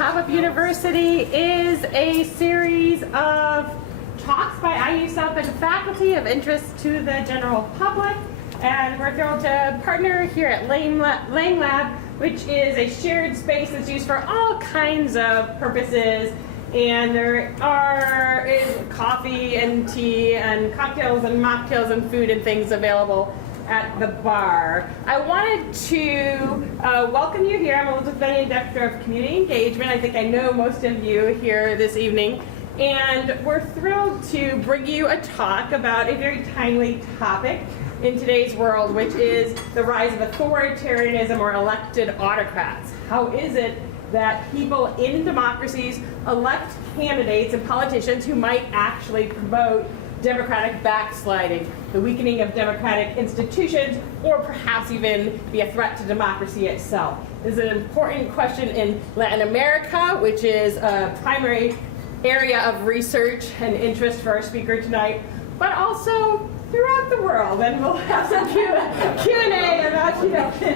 Pop-Up University is a series of talks by IU South Bend faculty of interest to the general public, and we're thrilled to partner here at Langlab, which is a shared space that's used for all kinds of purposes, and there is coffee and tea and cocktails and mocktails and food and things available at the bar. I wanted to welcome you here. I'm Elizabeth Bennion, Director of Community Engagement. I think I know most of you here this evening. And we're thrilled to bring you a talk about a very timely topic in today's world, which is the rise of authoritarianism or elected autocrats. How is it that people in democracies elect candidates and politicians who might actually promote democratic backsliding, the weakening of democratic institutions, or perhaps even be a threat to democracy itself? This is an important question in Latin America, which is a primary area of research and interest for our speaker tonight, but also throughout the world. And we'll have some Q&A about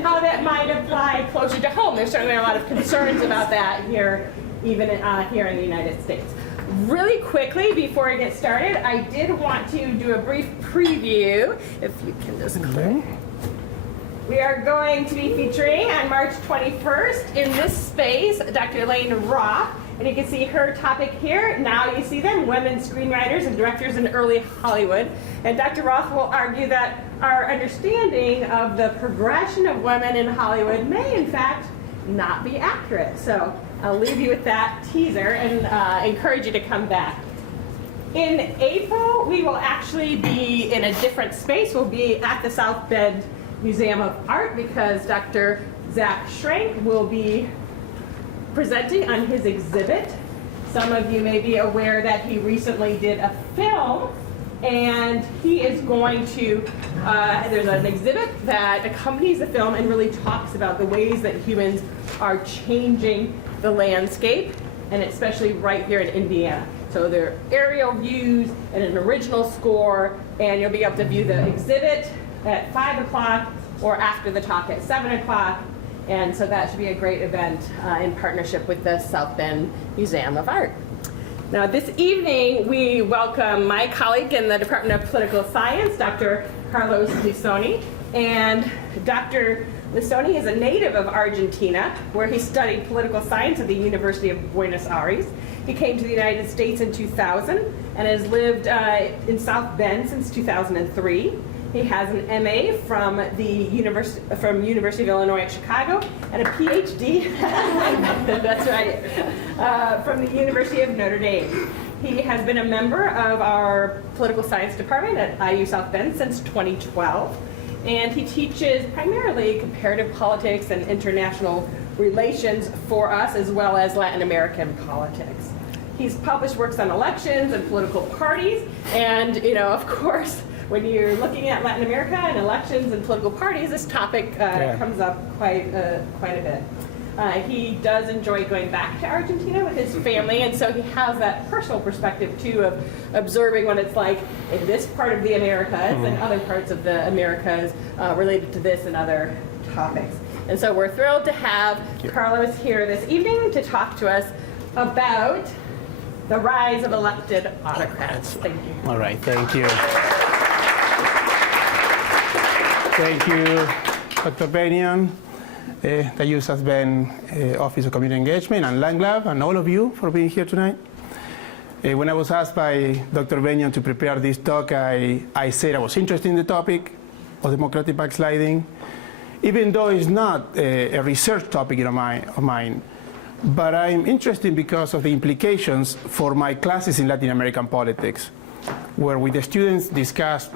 how that might apply closer to home. There's certainly a lot of concerns about that here, even here in the United States. Really quickly, before I get started, I did want to do a brief preview, if you can just click. We are going to be featuring on March 21st in this space Dr. Elaine Roth, and you can see her topic here. Now you see them, women screenwriters and directors in early Hollywood. And Dr. Roth will argue that our understanding of the progression of women in Hollywood may, in fact, not be accurate. So I'll leave you with that teaser and encourage you to come back. In April, we will actually be in a different space. We'll be at the South Bend Museum of Art because Dr. Zach Schrank will be presenting on his exhibit. Some of you may be aware that he recently did a film, and he is going to, there's an exhibit that accompanies the film and really talks about the ways that humans are changing the landscape, and especially right here in Indiana. So there are aerial views and an original score, and you'll be able to view the exhibit at 5 o'clock or after the talk at 7 o'clock. And so that should be a great event in partnership with the South Bend Museum of Art. Now this evening, we welcome my colleague in the Department of Political Science, Dr. Carlos Lisoni. And Dr. Lisoni is a native of Argentina, where he studied political science at the University of Buenos Aires. He came to the United States in 2000 and has lived in South Bend since 2003. He has an MA from the University of Illinois at Chicago and a PhD, that's right, from the University of Notre Dame. He has been a member of our political science department at IU South Bend since 2012, and he teaches primarily comparative politics and international relations for us, as well as Latin American politics. He's published works on elections and political parties, and of course, when you're looking at Latin America and elections and political parties, this topic comes up quite a bit. He does enjoy going back to Argentina with his family, and so he has that personal perspective, too, of observing what it's like in this part of the Americas and other parts of the Americas related to this and other topics. And so we're thrilled to have Carlos here this evening to talk to us about the rise of elected autocrats. Thank you. All right, thank you. Thank you, Dr. Bennion, the U South Bend Office of Community Engagement, and Langlab, and all of you for being here tonight. When I was asked by Dr. Bennion to prepare this talk, I said I was interested in the topic of democratic backsliding, even though it's not a research topic of mine. But I'm interested because of the implications for my classes in Latin American politics, where with the students discuss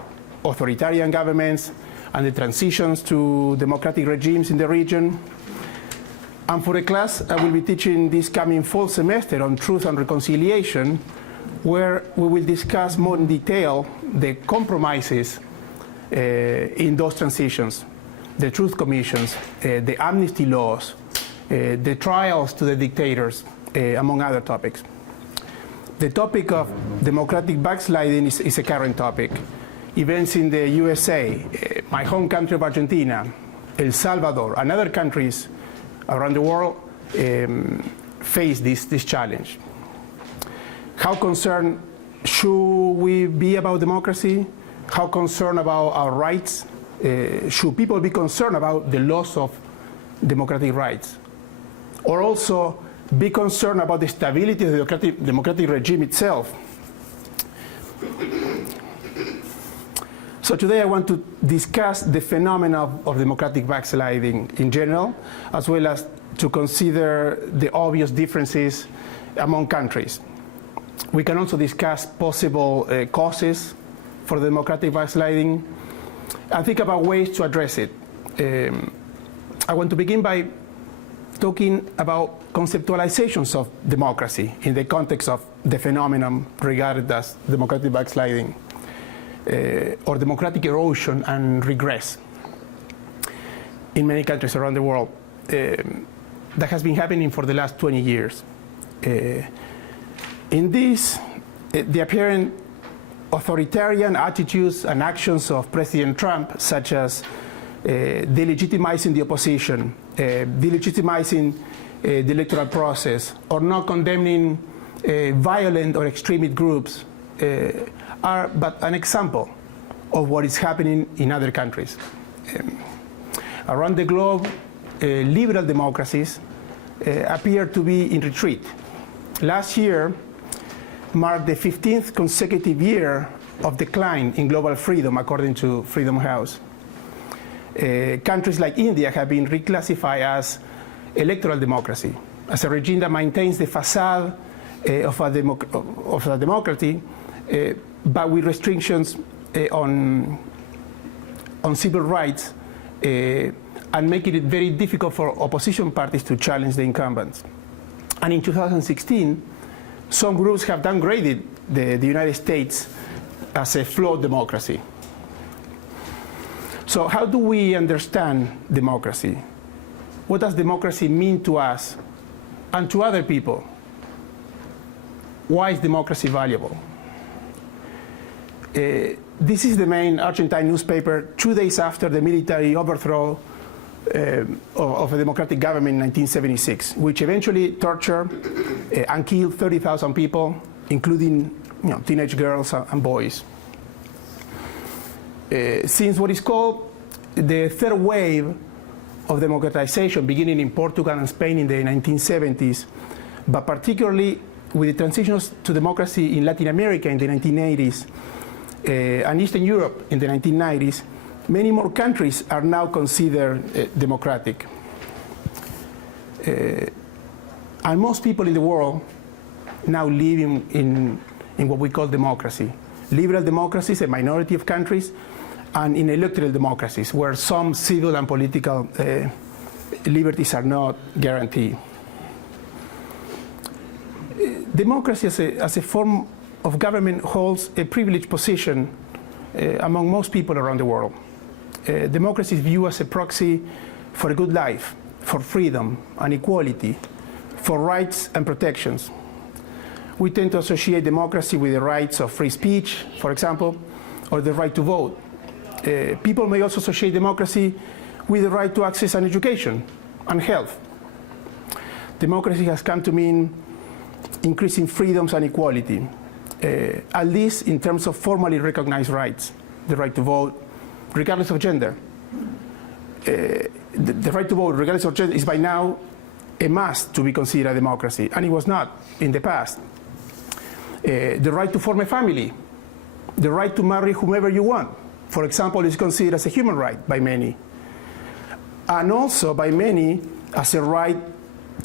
authoritarian governments and the transitions to democratic regimes in the region. And for a class, I will be teaching this coming fall semester on truth and reconciliation, where we will discuss more in detail the compromises in those transitions, the truth commissions, the amnesty laws, the trials to the dictators, among other topics. The topic of democratic backsliding is a current topic. Events in the USA, my home country of Argentina, El Salvador, and other countries around the world face this challenge. How concerned should we be about democracy? How concerned about our rights? Should people be concerned about the loss of democratic rights? Or also be concerned about the stability of the democratic regime itself? So today I want to discuss the phenomenon of democratic backsliding in general, as well as to consider the obvious differences among countries. We can also discuss possible causes for democratic backsliding and think about ways to address it. I want to begin by talking about conceptualizations of democracy in the context of the phenomenon regarded as democratic backsliding or democratic erosion and regress in many countries around the world. That has been happening for the last 20 years. In this, the apparent authoritarian attitudes and actions of President Trump, such as delegitimizing the opposition, delegitimizing the electoral process, or not condemning violent or extremist groups, are but an example of what is happening in other countries. Around the globe, liberal democracies appear to be in retreat. Last year marked the 15th consecutive year of decline in global freedom, according to Freedom House. Countries like India have been reclassified as electoral democracy, as a regime that maintains the facade of a democracy, but with restrictions on civil rights and making it very difficult for opposition parties to challenge the incumbents. And in 2016, some groups have downgraded the United States as a flawed democracy. So how do we understand democracy? What does democracy mean to us and to other people? Why is democracy valuable? This is the main Argentine newspaper 2 days after the military overthrow of a democratic government in 1976, which eventually tortured and killed 30,000 people, including teenage girls and boys. Since what is called the third wave of democratization, beginning in Portugal and Spain in the 1970s, but particularly with the transitions to democracy in Latin America in the 1980s and Eastern Europe in the 1990s, many more countries are now considered democratic. And most people in the world now live in what we call democracy. Liberal democracies, a minority of countries, and in electoral democracies, where some civil and political liberties are not guaranteed. Democracy as a form of government holds a privileged position among most people around the world. Democracy is viewed as a proxy for a good life, for freedom and equality, for rights and protections. We tend to associate democracy with the rights of free speech, for example, or the right to vote. People may also associate democracy with the right to access and education and health. Democracy has come to mean increasing freedoms and equality, at least in terms of formally recognized rights, the right to vote, regardless of gender. The right to vote, regardless of gender, is by now a must to be considered a democracy, and it was not in the past. The right to form a family, the right to marry whomever you want, for example, is considered as a human right by many, and also by many as a right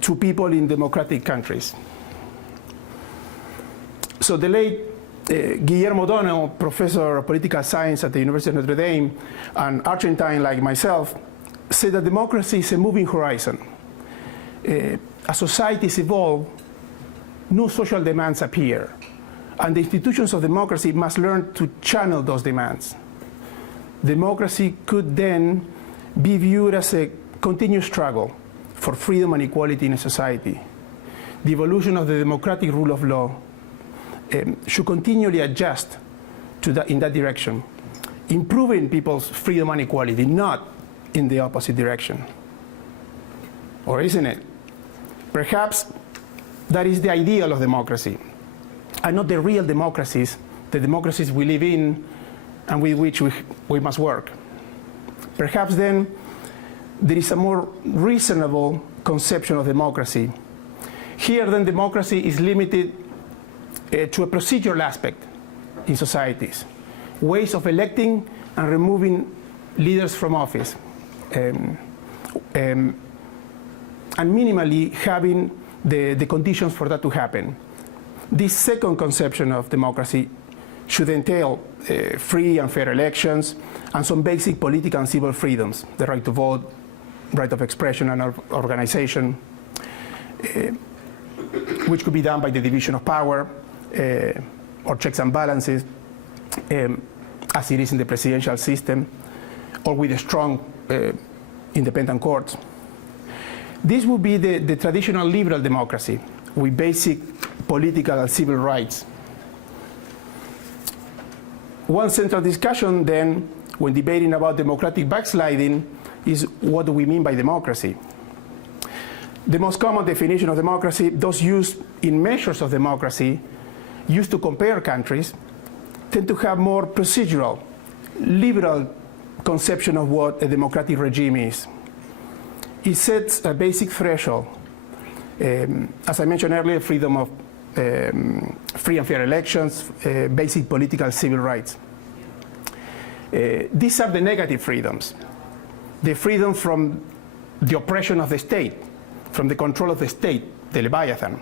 to people in democratic countries. So the late Guillermo O'Donnell, professor of political science at the University of Notre Dame, and Argentine like myself, said that democracy is a moving horizon. As societies evolve, new social demands appear, and the institutions of democracy must learn to channel those demands. Democracy could then be viewed as a continuous struggle for freedom and equality in a society. The evolution of the democratic rule of law should continually adjust in that direction, improving people's freedom and equality, not in the opposite direction. Or isn't it? Perhaps that is the ideal of democracy, and not the real democracies, the democracies we live in and with which we must work. Perhaps then there is a more reasonable conception of democracy. Here then democracy is limited to a procedural aspect in societies, ways of electing and removing leaders from office, and minimally having the conditions for that to happen. This second conception of democracy should entail free and fair elections and some basic political and civil freedoms, the right to vote, right of expression and organization, which could be done by the division of power or checks and balances, as it is in the presidential system, or with a strong independent courts. This would be the traditional liberal democracy with basic political and civil rights. One central discussion then, when debating about democratic backsliding, is what do we mean by democracy? The most common definition of democracy, those used in measures of democracy, used to compare countries, tend to have more procedural, liberal conception of what a democratic regime is. It sets a basic threshold. As I mentioned earlier, freedom of free and fair elections, basic political civil rights. These are the negative freedoms. The freedom from the oppression of the state, from the control of the state, the Leviathan.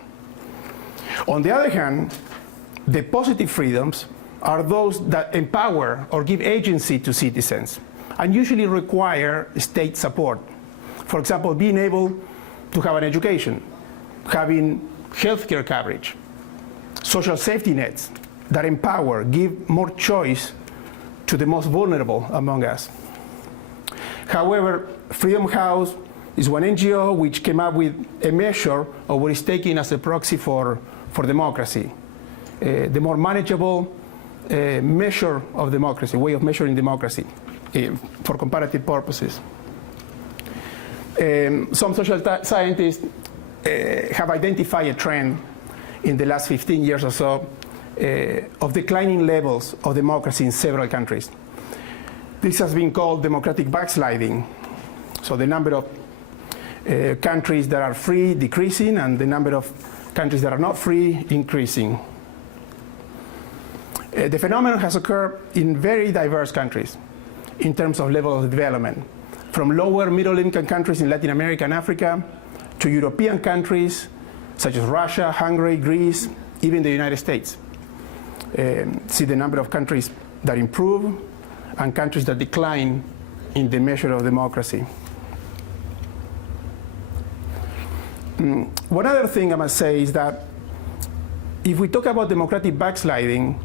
On the other hand, the positive freedoms are those that empower or give agency to citizens and usually require state support. For example, being able to have an education, having healthcare coverage, social safety nets that empower, give more choice to the most vulnerable among us. However, Freedom House is one NGO which came up with a measure of what is taken as a proxy for democracy, the more manageable measure of democracy, way of measuring democracy for comparative purposes. Some social scientists have identified a trend in the last 15 years or so of declining levels of democracy in several countries. This has been called democratic backsliding. So the number of countries that are free decreasing and the number of countries that are not free increasing. The phenomenon has occurred in very diverse countries in terms of level of development, from lower middle income countries in Latin America and Africa to European countries such as Russia, Hungary, Greece, even the United States. See the number of countries that improve and countries that decline in the measure of democracy. One other thing I must say is that if we talk about democratic backsliding,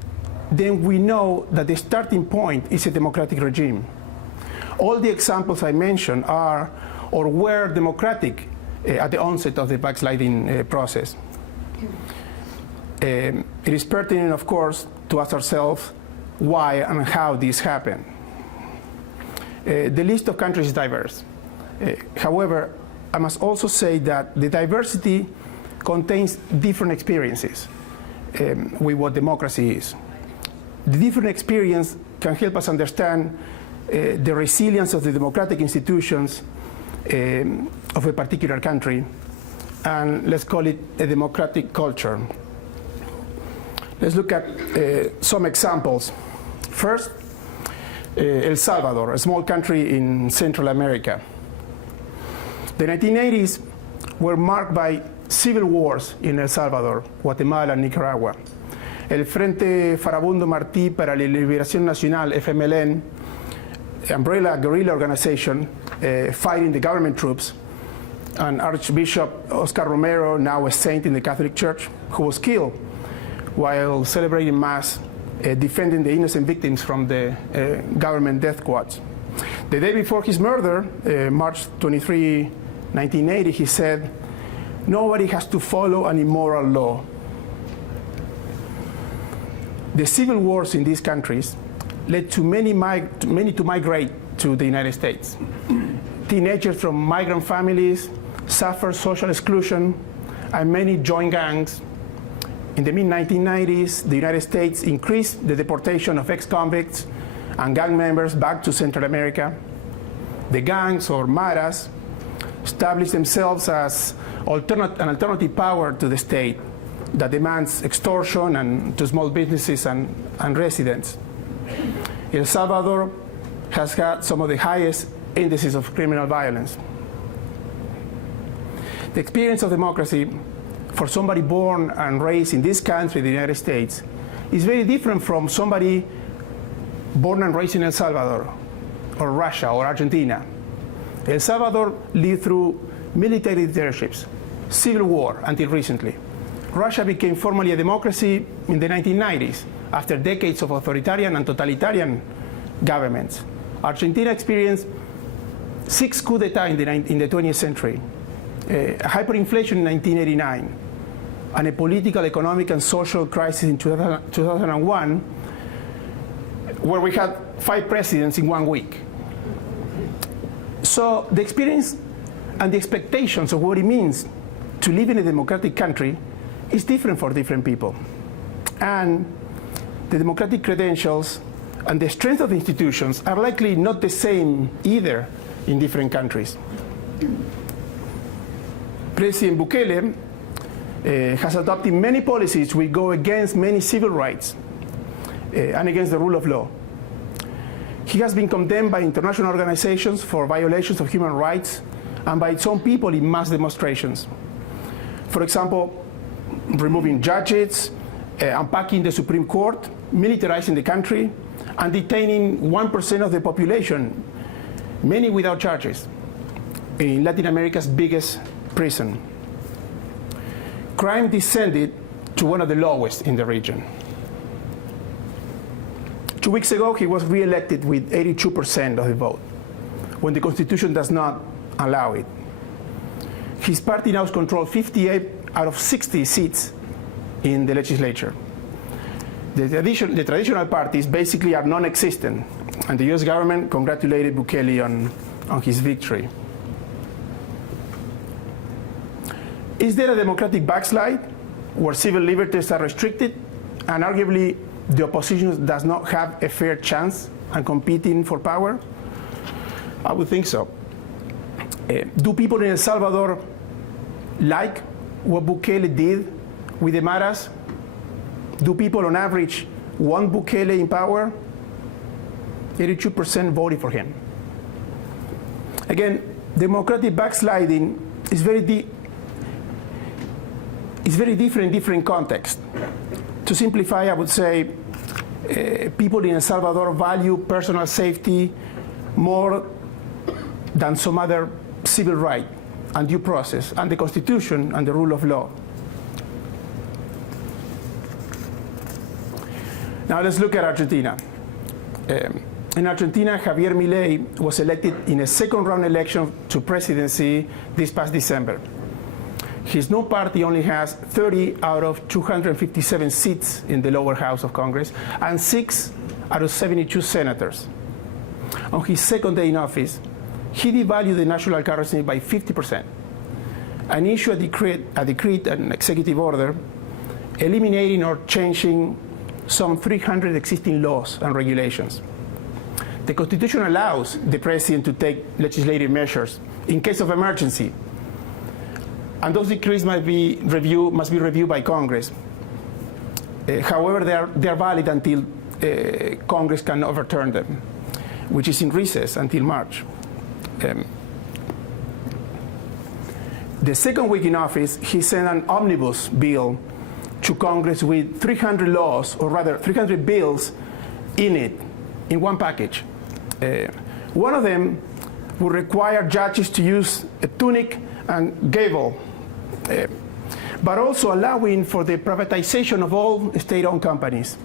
then we know that the starting point is a democratic regime. All the examples I mentioned are or were democratic at the onset of the backsliding process. It is pertinent, of course, to ask ourselves why and how this happened. The list of countries is diverse. However, I must also say that the diversity contains different experiences with what democracy is. The different experience can help us understand the resilience of the democratic institutions of a particular country, and let's call it a democratic culture. Let's look at some examples. First, El Salvador, a small country in Central America. The 1980s were marked by civil wars in El Salvador, Guatemala, and Nicaragua. El Frente Farabundo Martí para la Liberación Nacional, FMLN, umbrella guerrilla organization fighting the government troops, and Archbishop Oscar Romero, now a saint in the Catholic Church, who was killed while celebrating Mass, defending the innocent victims from the government death squads. The day before his murder, March 23, 1980, he said, "Nobody has to follow an immoral law." The civil wars in these countries led to many to migrate to the United States. Teenagers from migrant families suffer social exclusion and many joined gangs. In the mid-1990s, the United States increased the deportation of ex-convicts and gang members back to Central America. The gangs, or maras, established themselves as an alternative power to the state that demands extortion and to small businesses and residents. El Salvador has had some of the highest indices of criminal violence. The experience of democracy for somebody born and raised in this country, the United States, is very different from somebody born and raised in El Salvador, or Russia, or Argentina. El Salvador lived through military dictatorships, civil war until recently. Russia became formally a democracy in the 1990s, after decades of authoritarian and totalitarian governments. Argentina experienced 6 coups d'etat in the 20th century, hyperinflation in 1989, and a political, economic, and social crisis in 2001, where we had 5 presidents in 1 week. So the experience and the expectations of what it means to live in a democratic country is different for different people. And the democratic credentials and the strength of the institutions are likely not the same either in different countries. President Bukele has adopted many policies which go against many civil rights and against the rule of law. He has been condemned by international organizations for violations of human rights and by its own people in mass demonstrations. For example, removing judges, unpacking the Supreme Court, militarizing the country, and detaining 1% of the population, many without charges, in Latin America's biggest prison. Crime descended to one of the lowest in the region. 2 weeks ago, he was re-elected with 82% of the vote, when the Constitution does not allow it. His party now controls 58 out of 60 seats in the legislature. The traditional parties basically are non-existent, and the US government congratulated Bukele on his victory. Is there a democratic backslide where civil liberties are restricted and arguably the opposition does not have a fair chance and competing for power? I would think so. Do people in El Salvador like what Bukele did with the maras? Do people on average want Bukele in power? 82% voted for him. Again, democratic backsliding is very different in different contexts. To simplify, I would say people in El Salvador value personal safety more than some other civil right and due process and the Constitution and the rule of law. Now let's look at Argentina. In Argentina, Javier Milei was elected in a second-round election to presidency this past December. His new party only has 30 out of 257 seats in the lower house of Congress and 6 out of 72 senators. On his second day in office, he devalued the national currency by 50% and issued a decree, an executive order, eliminating or changing some 300 existing laws and regulations. The Constitution allows the president to take legislative measures in case of emergency, and those decrees must be reviewed by Congress. However, they are valid until Congress can overturn them, which is in recess until March. The second week in office, he sent an omnibus bill to Congress with 300 laws, or rather 300 bills in it, in one package. One of them would require judges to use a tunic and gable, but also allowing for the privatization of all state-owned companies,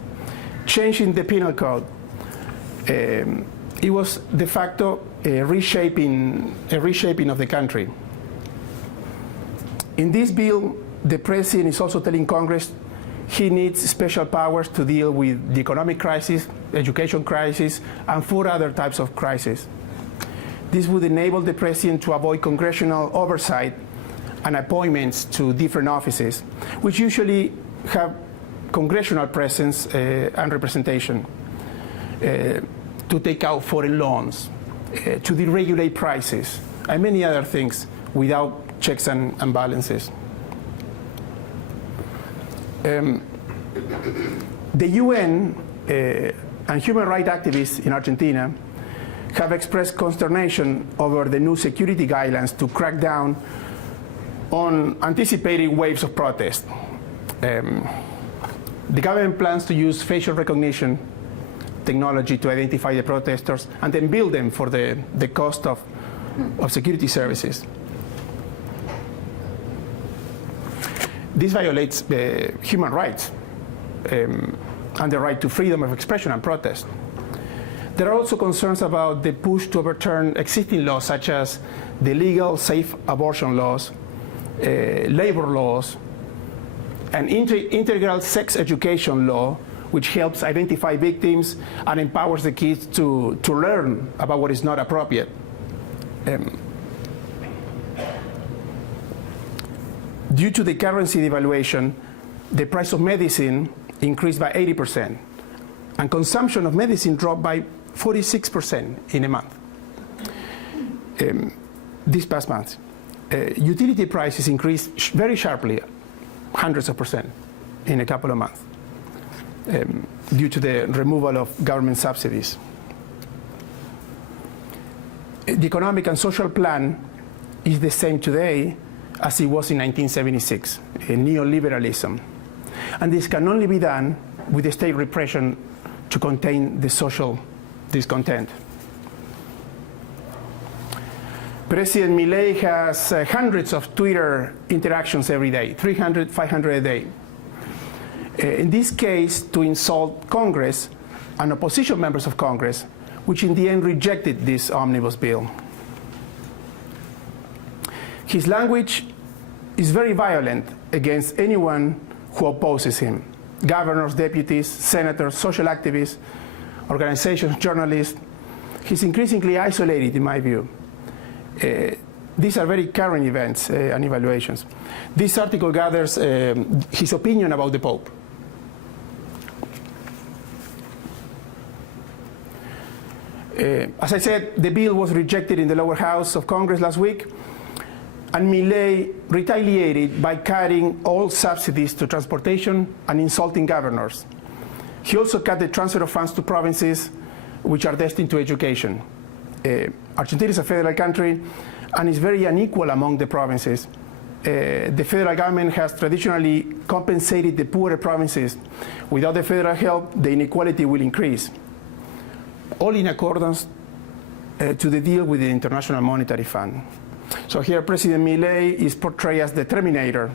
changing the penal code. It was de facto a reshaping of the country. In this bill, the president is also telling Congress he needs special powers to deal with the economic crisis, education crisis, and 4 other types of crises. This would enable the president to avoid congressional oversight and appointments to different offices, which usually have congressional presence and representation, to take out foreign loans, to deregulate prices, and many other things without checks and balances. The UN and human rights activists in Argentina have expressed consternation over the new security guidelines to crack down on anticipated waves of protest. The government plans to use facial recognition technology to identify the protesters and then bill them for the cost of security services. This violates human rights and the right to freedom of expression and protest. There are also concerns about the push to overturn existing laws such as the legal safe abortion laws, labor laws, an integral sex education law which helps identify victims and empowers the kids to learn about what is not appropriate. Due to the currency devaluation, the price of medicine increased by 80%, and consumption of medicine dropped by 46% in a month. This past month, utility prices increased very sharply, hundreds of percent in a couple of months, due to the removal of government subsidies. The economic and social plan is the same today as it was in 1976, neoliberalism. And this can only be done with the state repression to contain the social discontent. President Milei has hundreds of Twitter interactions every day, 300, 500 a day. In this case, to insult Congress and opposition members of Congress, which in the end rejected this omnibus bill. His language is very violent against anyone who opposes him: governors, deputies, senators, social activists, organizations, journalists. He's increasingly isolated, in my view. These are very current events and evaluations. This article gathers his opinion about the Pope. As I said, the bill was rejected in the lower house of Congress last week, and Milei retaliated by cutting all subsidies to transportation and insulting governors. He also cut the transfer of funds to provinces which are destined to education. Argentina is a federal country and is very unequal among the provinces. The federal government has traditionally compensated the poorer provinces. Without the federal help, the inequality will increase. All in accordance to the deal with the International Monetary Fund. So here President Milei is portrayed as the Terminator.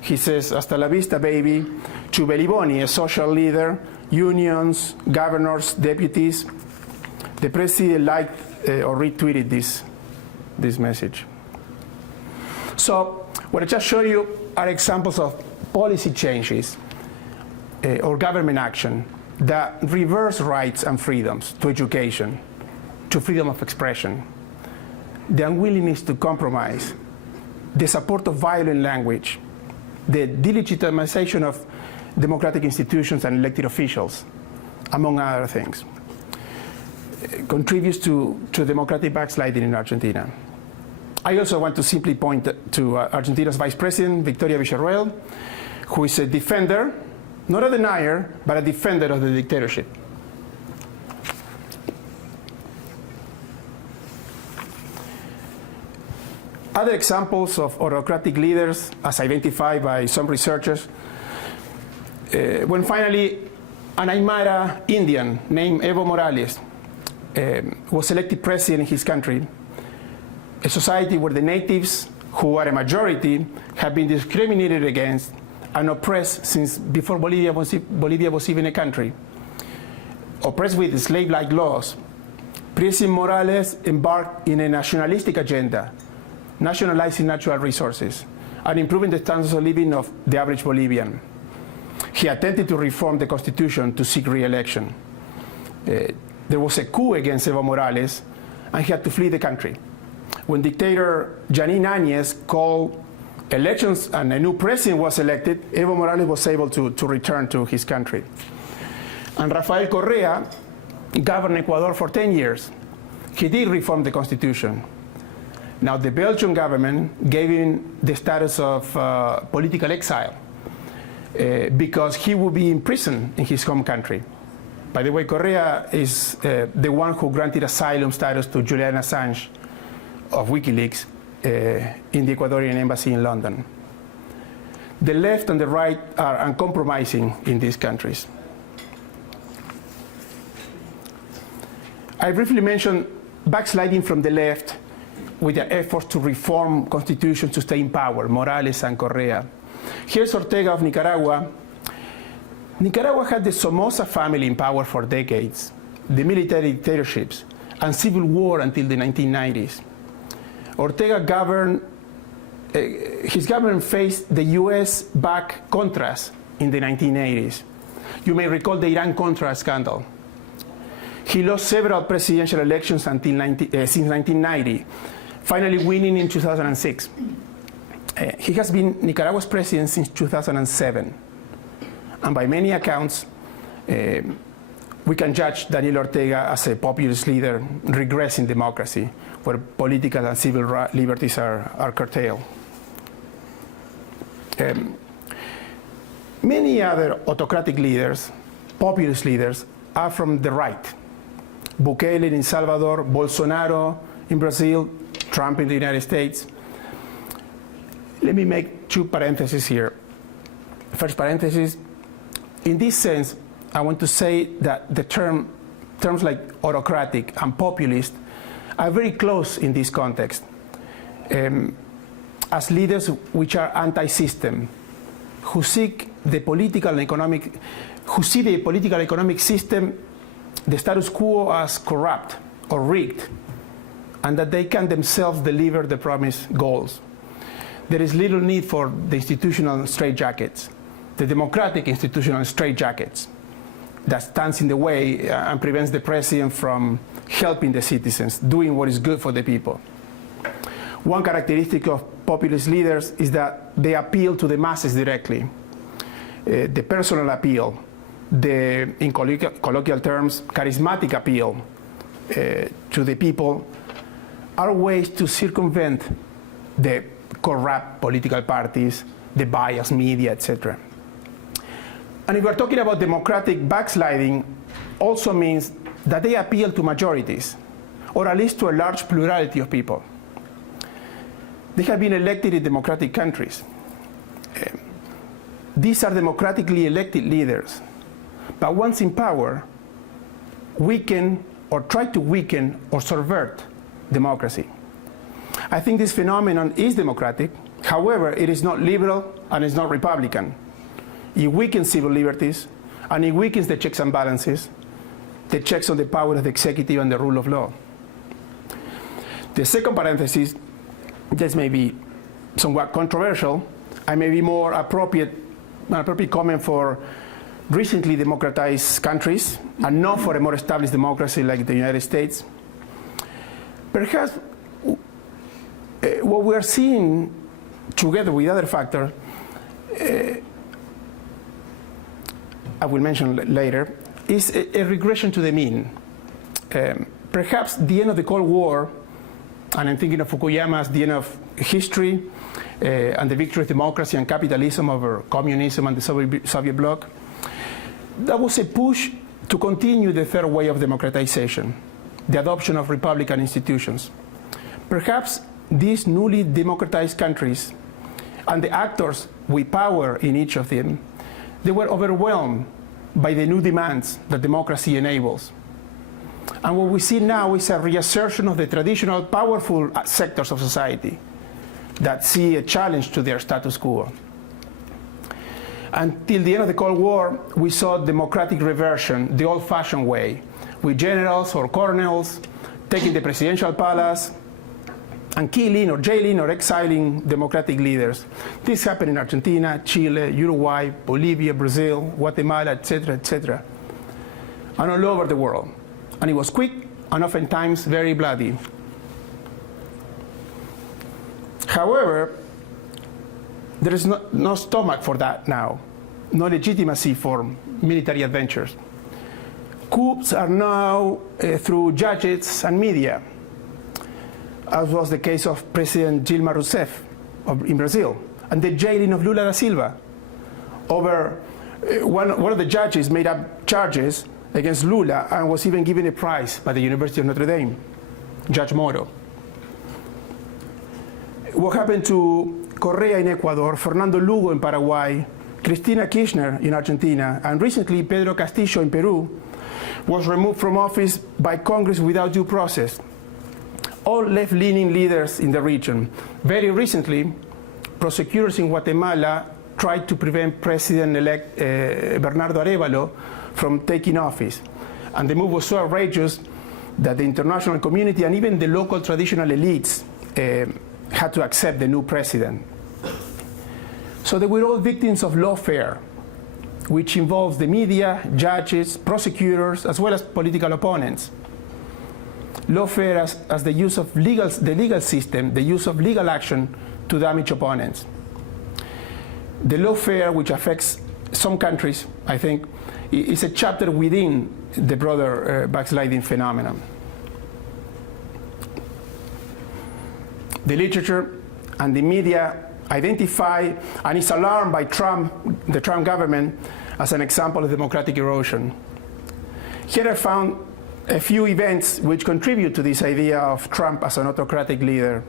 He says, "Hasta la vista, baby," to Beliboni, a social leader, unions, governors, deputies. The president liked or retweeted this message. So what I just showed you are examples of policy changes or government action that reverse rights and freedoms to education, to freedom of expression, the unwillingness to compromise, the support of violent language, the delegitimization of democratic institutions and elected officials, among other things, contributes to democratic backsliding in Argentina. I also want to simply point to Argentina's Vice President, Victoria Villarroel, who is a defender, not a denier, but a defender of the dictatorship. Other examples of autocratic leaders, as identified by some researchers, when finally an Aymara Indian named Evo Morales was elected president in his country, a society where the natives, who are a majority, have been discriminated against and oppressed since before Bolivia was even a country, oppressed with slave-like laws. President Morales embarked in a nationalistic agenda, nationalizing natural resources and improving the standards of living of the average Bolivian. He attempted to reform the constitution to seek re-election. There was a coup against Evo Morales, and he had to flee the country. When dictator Janine Áñez called elections and a new president was elected, Evo Morales was able to return to his country. And Rafael Correa governed Ecuador for 10 years. He did reform the constitution. Now the Belgian government gave him the status of political exile because he would be in prison in his home country. By the way, Correa is the one who granted asylum status to Julian Assange of WikiLeaks in the Ecuadorian embassy in London. The left and the right are uncompromising in these countries. I briefly mentioned backsliding from the left with their efforts to reform constitutions to stay in power, Morales and Correa. Here's Ortega of Nicaragua. Nicaragua had the Somoza family in power for decades, the military dictatorships, and civil war until the 1990s. Ortega governed, his government faced the US-backed Contras in the 1980s. You may recall the Iran-Contra scandal. He lost several presidential elections since 1990, finally winning in 2006. He has been Nicaragua's president since 2007. And by many accounts, we can judge Daniel Ortega as a populist leader regressing democracy, where political and civil liberties are curtailed. Many other autocratic leaders, populist leaders, are from the right. Bukele in El Salvador, Bolsonaro in Brazil, Trump in the United States. Let me make two parentheses here. First parenthesis, in this sense, I want to say that the terms like autocratic and populist are very close in this context. As leaders which are anti-system, who seek the political and economic, who see the political economic system, the status quo, as corrupt or rigged, and that they can themselves deliver the promised goals. There is little need for the institutional straitjackets, the democratic institutional straitjackets that stands in the way and prevents the president from helping the citizens, doing what is good for the people. One characteristic of populist leaders is that they appeal to the masses directly. The personal appeal, the, in colloquial terms, charismatic appeal to the people are ways to circumvent the corrupt political parties, the biased media, etc. And if we're talking about democratic backsliding, also means that they appeal to majorities, or at least to a large plurality of people. They have been elected in democratic countries. These are democratically elected leaders, but once in power, weaken or try to weaken or subvert democracy. I think this phenomenon is democratic. However, it is not liberal and it's not Republican. It weakens civil liberties, and it weakens the checks and balances, the checks on the power of the executive and the rule of law. The second parenthesis, this may be somewhat controversial, and may be more appropriate comment for recently democratized countries, and not for a more established democracy like the United States. Perhaps what we are seeing, together with other factors, I will mention later, is a regression to the mean. Perhaps the end of the Cold War, and I'm thinking of Fukuyama's The End of History, and the victory of democracy and capitalism over communism and the Soviet bloc, that was a push to continue the third way of democratization, the adoption of republican institutions. Perhaps these newly democratized countries and the actors with power in each of them, they were overwhelmed by the new demands that democracy enables. And what we see now is a reassertion of the traditional powerful sectors of society that see a challenge to their status quo. Until the end of the Cold War, we saw democratic reversion the old-fashioned way, with generals or colonels taking the presidential palace and killing or jailing or exiling democratic leaders. This happened in Argentina, Chile, Uruguay, Bolivia, Brazil, Guatemala, etc., and all over the world. And it was quick and oftentimes very bloody. However, there is no stomach for that now, no legitimacy for military adventures. Coups are now through judges and media, as was the case of President Dilma Rousseff in Brazil, and the jailing of Lula da Silva. One of the judges made up charges against Lula and was even given a prize by the University of Notre Dame, Judge Moro. What happened to Correa in Ecuador, Fernando Lugo in Paraguay, Cristina Kirchner in Argentina, and recently Pedro Castillo in Peru, was removed from office by Congress without due process. All left-leaning leaders in the region. Very recently, prosecutors in Guatemala tried to prevent President-elect Bernardo Arévalo from taking office. And the move was so outrageous that the international community and even the local traditional elites had to accept the new president. So they were all victims of lawfare, which involves the media, judges, prosecutors, as well as political opponents. Lawfare as the use of the legal system, the use of legal action to damage opponents. The lawfare, which affects some countries, I think, is a chapter within the broader backsliding phenomenon. The literature and the media identify and is alarmed by the Trump government as an example of democratic erosion. Here I found a few events which contribute to this idea of Trump as an autocratic leader.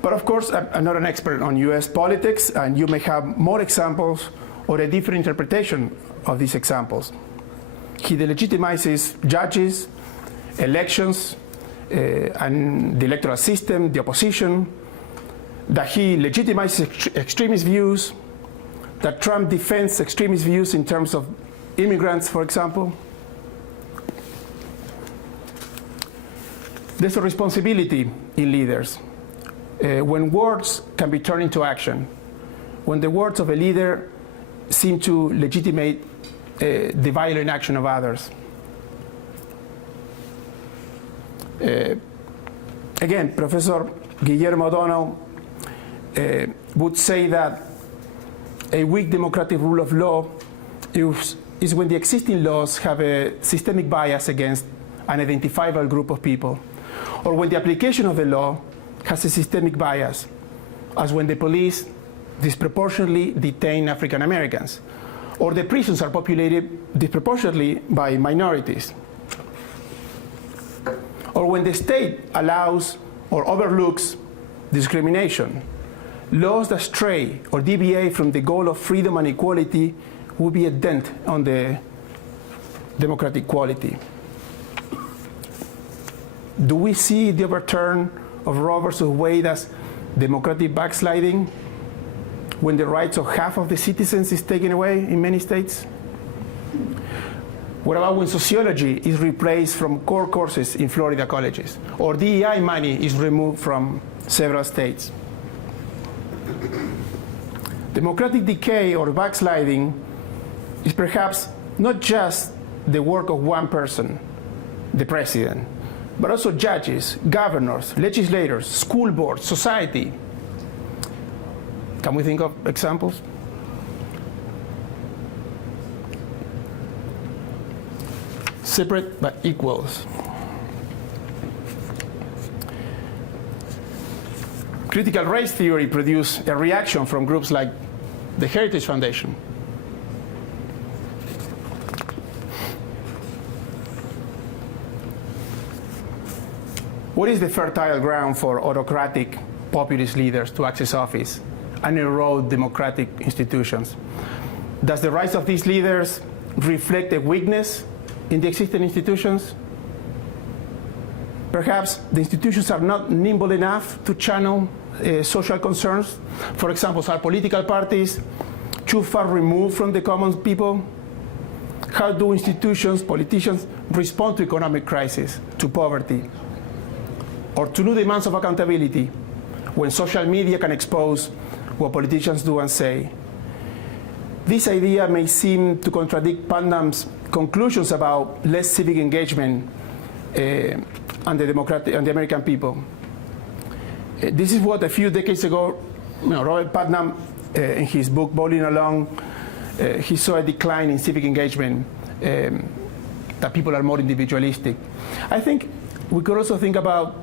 But of course, I'm not an expert on US politics, and you may have more examples or a different interpretation of these examples. He delegitimizes judges, elections, and the electoral system, the opposition, that he legitimizes extremist views, that Trump defends extremist views in terms of immigrants, for example. There's a responsibility in leaders when words can be turned into action, when the words of a leader seem to legitimate the violent action of others. Again, Professor Guillermo O'Donnell would say that a weak democratic rule of law is when the existing laws have a systemic bias against an identifiable group of people, or when the application of the law has a systemic bias, as when the police disproportionately detain African Americans, or the prisons are populated disproportionately by minorities, or when the state allows or overlooks discrimination. Laws that stray or deviate from the goal of freedom and equality will be a dent on the democratic quality. Do we see the overturn of Roe versus Wade as democratic backsliding when the rights of half of the citizens is taken away in many states? What about when sociology is replaced from core courses in Florida colleges, or DEI money is removed from several states? Democratic decay or backsliding is perhaps not just the work of one person, the president, but also judges, governors, legislators, school boards, society. Can we think of examples? Separate but equals. Critical race theory produced a reaction from groups like the Heritage Foundation. What is the fertile ground for autocratic populist leaders to access office and erode democratic institutions? Does the rise of these leaders reflect a weakness in the existing institutions? Perhaps the institutions are not nimble enough to channel social concerns. For example, are political parties too far removed from the common people? How do institutions, politicians, respond to economic crisis, to poverty, or to new demands of accountability when social media can expose what politicians do and say? This idea may seem to contradict Putnam's conclusions about less civic engagement and the American people. This is what a few decades ago Robert Putnam in his book Bowling Along, he saw a decline in civic engagement, that people are more individualistic. I think we could also think about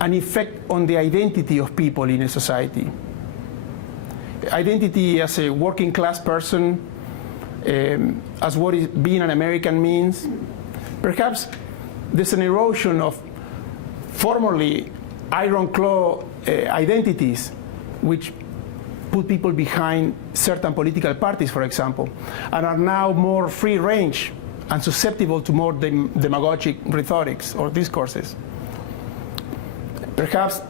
an effect on the identity of people in a society. Identity as a working class person, as what being an American means. Perhaps there's an erosion of formerly iron-claw identities which put people behind certain political parties, for example, and are now more free-range and susceptible to more demagogic rhetorics or discourses. Perhaps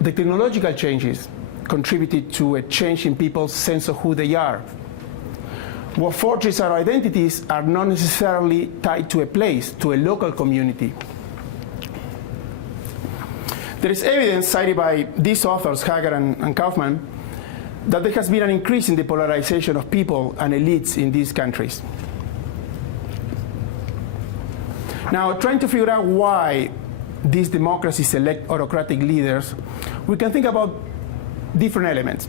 the technological changes contributed to a change in people's sense of who they are. What forges our identities are not necessarily tied to a place, to a local community. There is evidence cited by these authors, Hagar and Kaufman, that there has been an increase in the polarization of people and elites in these countries. Now, trying to figure out why these democracies elect autocratic leaders, we can think about different elements.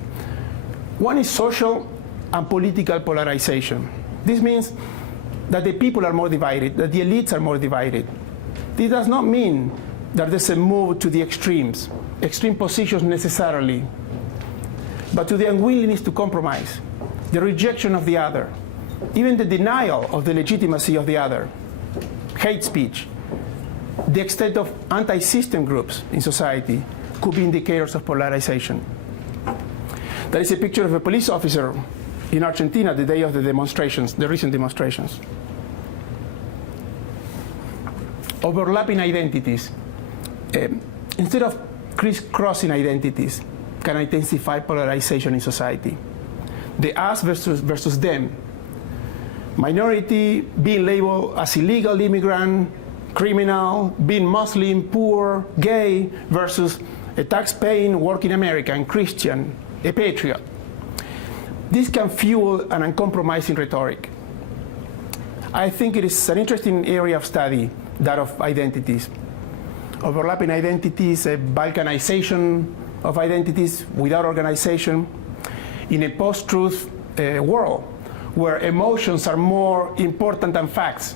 One is social and political polarization. This means that the people are more divided, that the elites are more divided. This does not mean that there's a move to the extremes, extreme positions necessarily, but to the unwillingness to compromise, the rejection of the other, even the denial of the legitimacy of the other, hate speech, the extent of anti-system groups in society could be indicators of polarization. There is a picture of a police officer in Argentina the day of the demonstrations, the recent demonstrations. Overlapping identities, instead of crisscrossing identities, can intensify polarization in society. The us versus them. Minority being labeled as illegal immigrant, criminal, being Muslim, poor, gay, versus a tax-paying, working American, Christian, a patriot. This can fuel an uncompromising rhetoric. I think it is an interesting area of study, that of identities. Overlapping identities, a balkanization of identities without organization in a post-truth world where emotions are more important than facts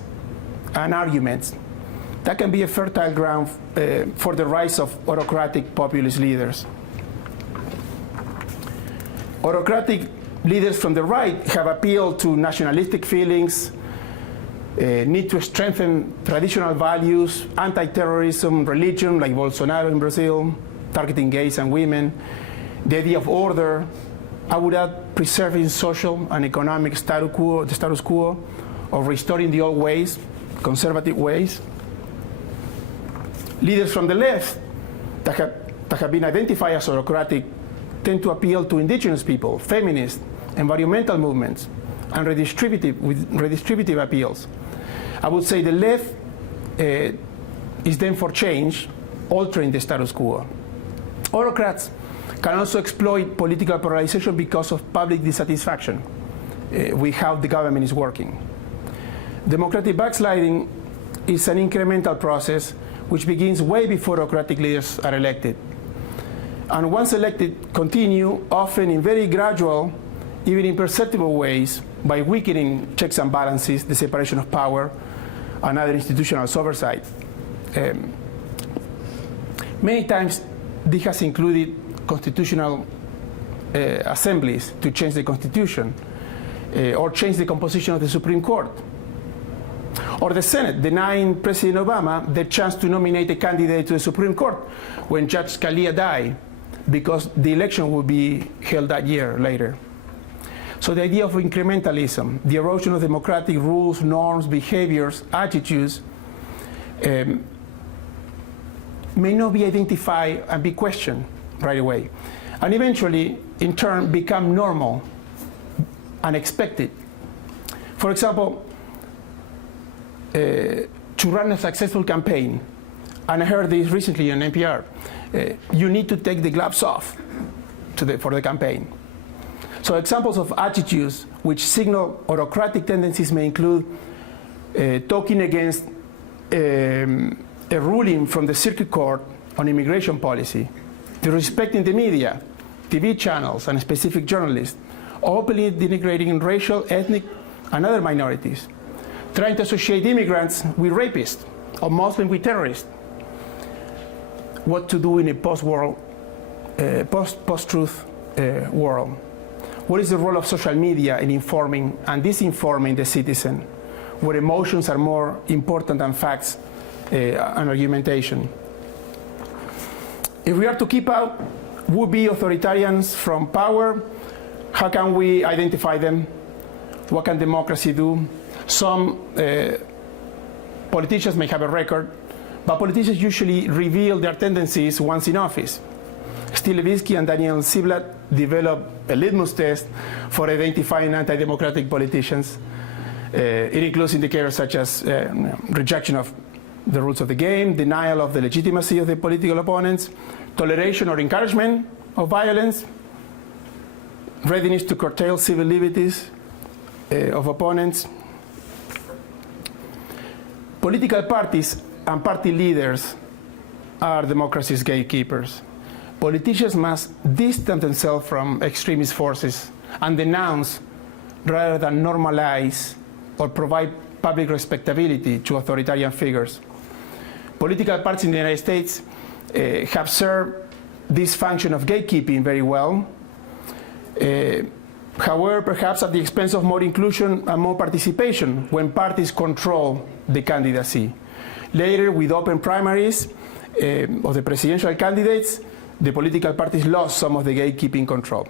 and arguments. That can be a fertile ground for the rise of autocratic populist leaders. Autocratic leaders from the right have appealed to nationalistic feelings, need to strengthen traditional values, anti-terrorism, religion, like Bolsonaro in Brazil, targeting gays and women, the idea of order. I would add preserving social and economic the status quo, or restoring the old ways, conservative ways. Leaders from the left that have been identified as autocratic tend to appeal to indigenous people, feminists, environmental movements, and redistributive appeals. I would say the left is then for change, altering the status quo. Autocrats can also exploit political polarization because of public dissatisfaction with how the government is working. Democratic backsliding is an incremental process which begins way before autocratic leaders are elected. And once elected, continue often in very gradual, even imperceptible ways by weakening checks and balances, the separation of power, and other institutional oversight. Many times, this has included constitutional assemblies to change the Constitution or change the composition of the Supreme Court. Or the Senate denying President Obama the chance to nominate a candidate to the Supreme Court when Judge Scalia died, because the election would be held that year later. So the idea of incrementalism, the erosion of democratic rules, norms, behaviors, attitudes, may not be identified and be questioned right away, and eventually, in turn, become normal and expected. For example, to run a successful campaign, and I heard this recently on NPR, you need to take the gloves off for the campaign. So examples of attitudes which signal autocratic tendencies may include talking against a ruling from the Circuit Court on immigration policy, disrespecting the media, TV channels, and specific journalists, openly denigrating racial, ethnic, and other minorities, trying to associate immigrants with rapists or Muslims with terrorists. What to do in a post-truth world? What is the role of social media in informing and disinforming the citizen, where emotions are more important than facts and argumentation? If we are to keep out would-be authoritarians from power, how can we identify them? What can democracy do? Some politicians may have a record, but politicians usually reveal their tendencies once in office. Steve Levitsky and Daniel Ziblatt developed a litmus test for identifying anti-democratic politicians. It includes indicators such as rejection of the rules of the game, denial of the legitimacy of the political opponents, toleration or encouragement of violence, readiness to curtail civil liberties of opponents. Political parties and party leaders are democracy's gatekeepers. Politicians must distance themselves from extremist forces and denounce rather than normalize or provide public respectability to authoritarian figures. Political parties in the United States have served this function of gatekeeping very well. However, perhaps at the expense of more inclusion and more participation when parties control the candidacy. Later, with open primaries of the presidential candidates, the political parties lost some of the gatekeeping control.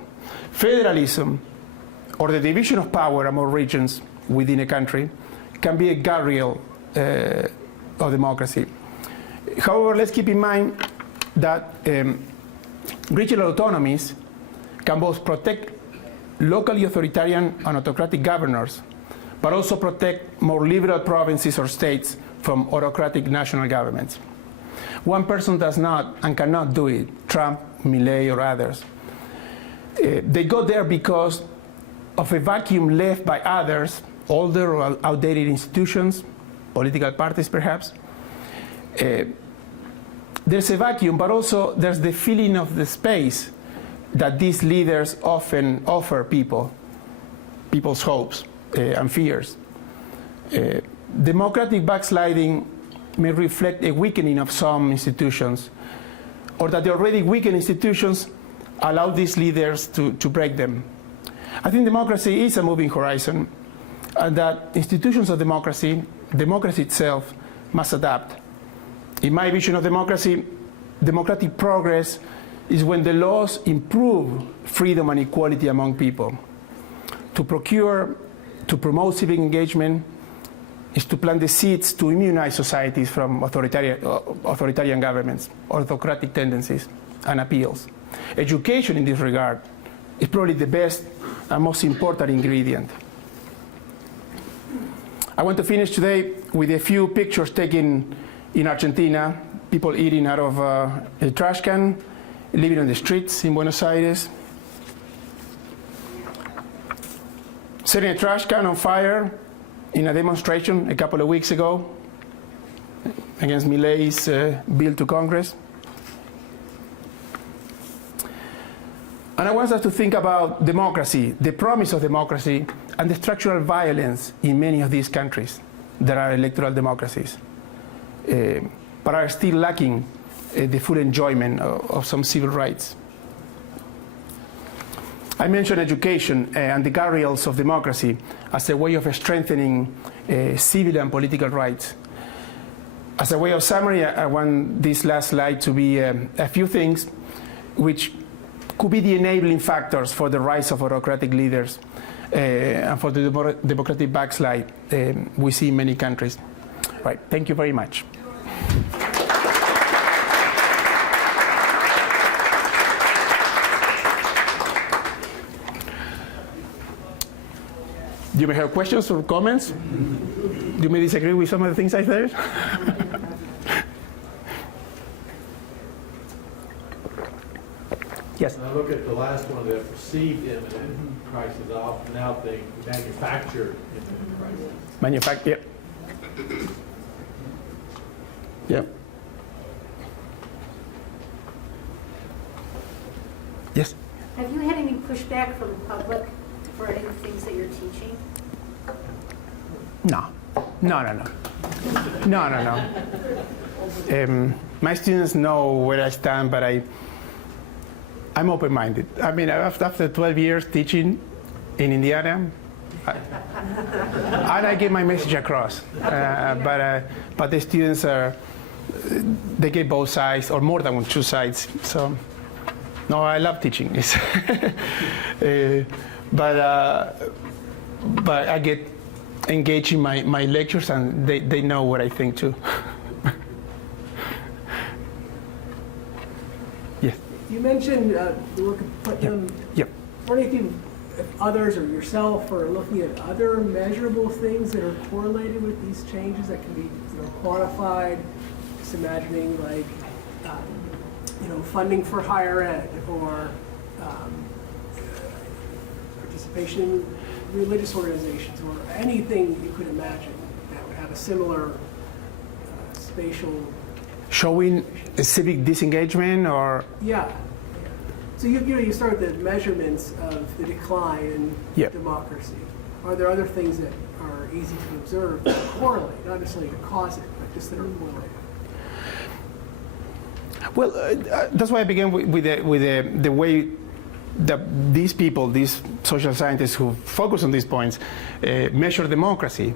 Federalism, or the division of power among regions within a country, can be a guardrail of democracy. However, let's keep in mind that regional autonomies can both protect locally authoritarian and autocratic governors, but also protect more liberal provinces or states from autocratic national governments. One person does not and cannot do it, Trump, Milei, or others. They got there because of a vacuum left by others, older or outdated institutions, political parties perhaps. There's a vacuum, but also there's the feeling of the space that these leaders often offer people's hopes and fears. Democratic backsliding may reflect a weakening of some institutions, or that the already weakened institutions allow these leaders to break them. I think democracy is a moving horizon, and that institutions of democracy itself, must adapt. In my vision of democracy, democratic progress is when the laws improve freedom and equality among people. To promote civic engagement is to plant the seeds to immunize societies from authoritarian governments, autocratic tendencies, and appeals. Education in this regard is probably the best and most important ingredient. I want to finish today with a few pictures taken in Argentina, people eating out of a trash can, living on the streets in Buenos Aires, setting a trash can on fire in a demonstration a couple of weeks ago against Milei's bill to Congress. And I want us to think about democracy, the promise of democracy, and the structural violence in many of these countries that are electoral democracies, but are still lacking the full enjoyment of some civil rights. I mentioned education and the guardrails of democracy as a way of strengthening civil and political rights. As a way of summary, I want this last slide to be a few things which could be the enabling factors for the rise of autocratic leaders and for the democratic backslide we see in many countries. Right, thank you very much. You may have questions or comments. You may disagree with some of the things I said. Yes. When I look at the last one, the perceived imminent crisis, I often now think manufactured imminent crisis. Manufacture. Yep. Yes. Have you had any pushback from the public for any of the things that you're teaching? No. My students know where I stand, but I'm open-minded. I mean, after 12 years teaching in Indiana, I get my message across. But the students they get both sides, or more than two sides. So, no, I love teaching. But I get engaged in my lectures, and they know what I think too. Yes. You mentioned the work of Putnam. Yep. Wondering if others or yourself are looking at other measurable things that are correlated with these changes that can be, quantified. Just imagining like, funding for higher ed, or participation in religious organizations, or anything you could imagine that would have a similar spatial. Showing a civic disengagement, or Yeah. So you start with the measurements of the decline in Yep. democracy. Are there other things that are easy to observe that correlate, not necessarily to cause it, but just that are correlated? well, that's why I began with the way that these people, these social scientists who focus on these points, measure democracy.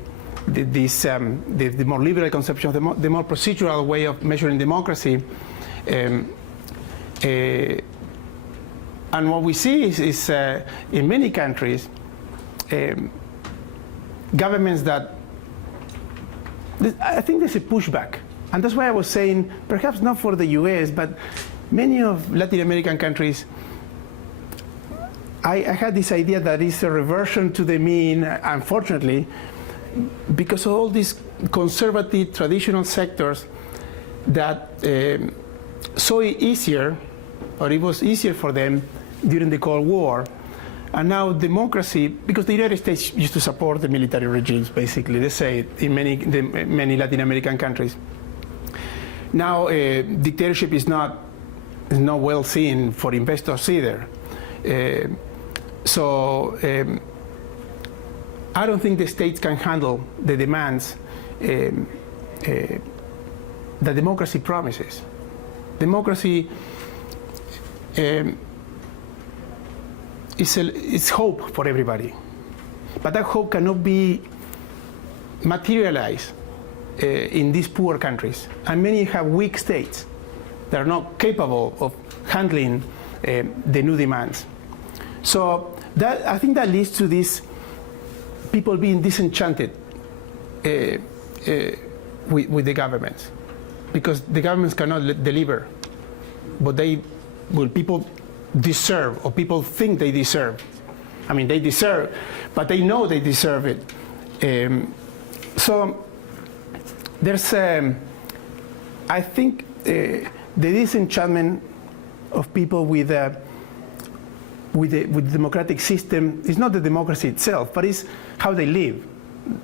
The more liberal conception of the more procedural way of measuring democracy. And what we see is in many countries, governments that, I think there's a pushback. And that's why I was saying, perhaps not for the US, but many of Latin American countries, I had this idea that it's a reversion to the mean, unfortunately, because of all these conservative, traditional sectors that saw it easier, or it was easier for them during the Cold War. And now democracy, because the United States used to support the military regimes, basically, they say it in many Latin American countries. Now dictatorship is not well seen for investors either. So I don't think the states can handle the demands that democracy promises. Democracy is hope for everybody, but that hope cannot be materialized in these poor countries, and many have weak states that are not capable of handling the new demands. So I think that leads to these people being disenchanted with the governments, because the governments cannot deliver what people deserve, or people think they deserve. I mean, they deserve, but they know they deserve it. So there's, I think, the disenchantment of people with the democratic system is not the democracy itself, but it's how they live.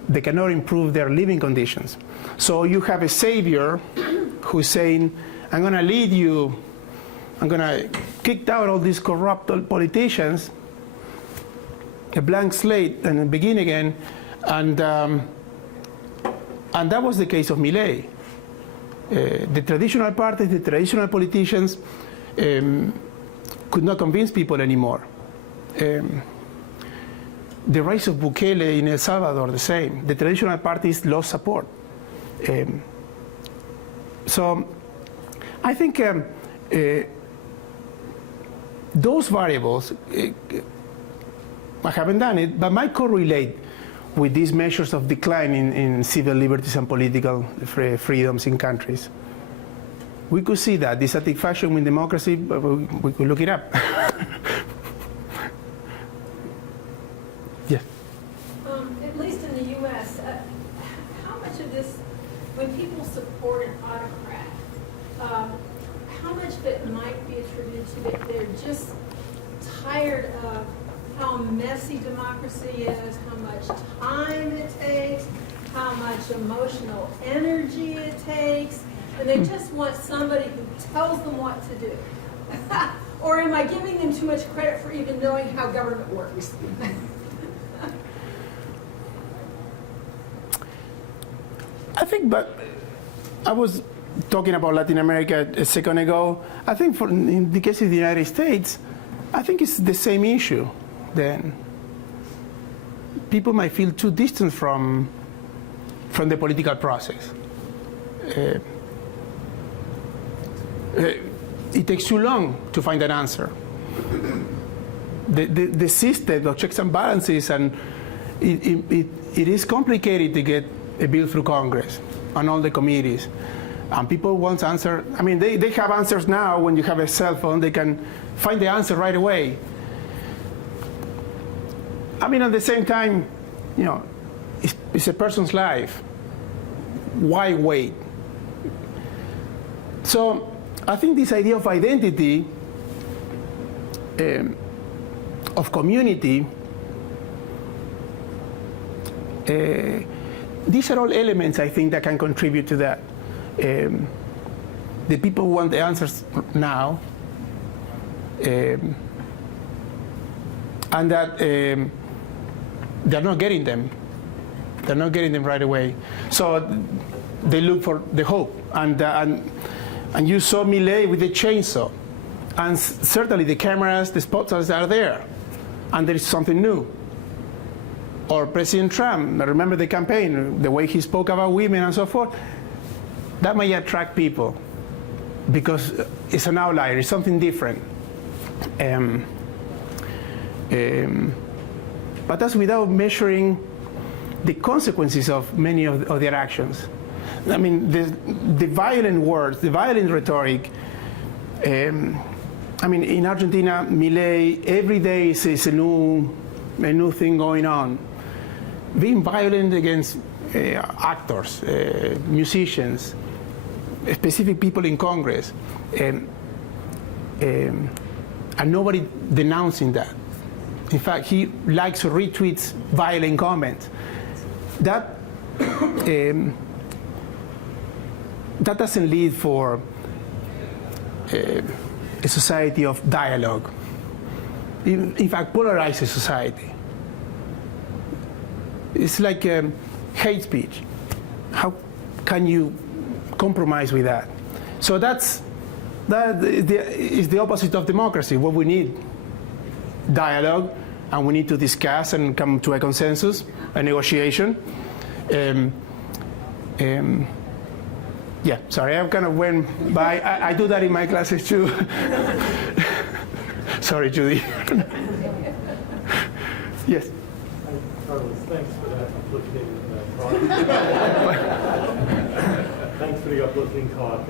They cannot improve their living conditions. So you have a savior who's saying, I'm going to lead you, I'm going to kick out all these corrupt politicians, a blank slate, and begin again. And that was the case of Milei. The traditional parties, the traditional politicians could not convince people anymore. The rise of Bukele in El Salvador, the same. The traditional parties lost support. So I think those variables, I haven't done it, but might correlate with these measures of decline in civil liberties and political freedoms in countries. We could see that dissatisfaction with democracy, but we could look it up. Yes. At least in the U.S., how much of this, when people support an autocrat, how much of it might be attributed to that they're just tired of how messy democracy is, how much time it takes, how much emotional energy it takes, and they just want somebody who tells them what to do. Or am I giving them too much credit for even knowing how government works? I think, but I was talking about Latin America a second ago. I think in the case of the United States, I think it's the same issue. Then people might feel too distant from the political process. It takes too long to find an answer. The system of checks and balances, and it is complicated to get a bill through Congress and all the committees. And people want answers. I mean, they have answers now. When you have a cell phone, they can find the answer right away. I mean, at the same time, you know, it's a person's life. Why wait? So I think this idea of identity, of community, these are all elements, I think, that can contribute to that. The people want the answers now, and that they're not getting them. They're not getting them right away. So they look for the hope. And you saw Milei with the chainsaw. And certainly the cameras, the spotlights are there. And there is something new. Or President Trump, I remember the campaign, the way he spoke about women and so forth. That might attract people because it's an outlier, it's something different. But that's without measuring the consequences of many of their actions. I mean, the violent words, the violent rhetoric. I mean, in Argentina, Milei, every day is a new thing going on. Being violent against actors, musicians, specific people in Congress, and nobody denouncing that. In fact, he likes or retweets violent comments. That doesn't lead for a society of dialogue. In fact, polarizes society. It's like hate speech. How can you compromise with that? So that is the opposite of democracy. What we need, dialogue, and we need to discuss and come to a consensus, a negotiation. Yeah, sorry, I kind of went by. I do that in my classes too. Sorry, Judy. Yes. Carlos, thanks for that uplifting talk. Thanks for the uplifting talk.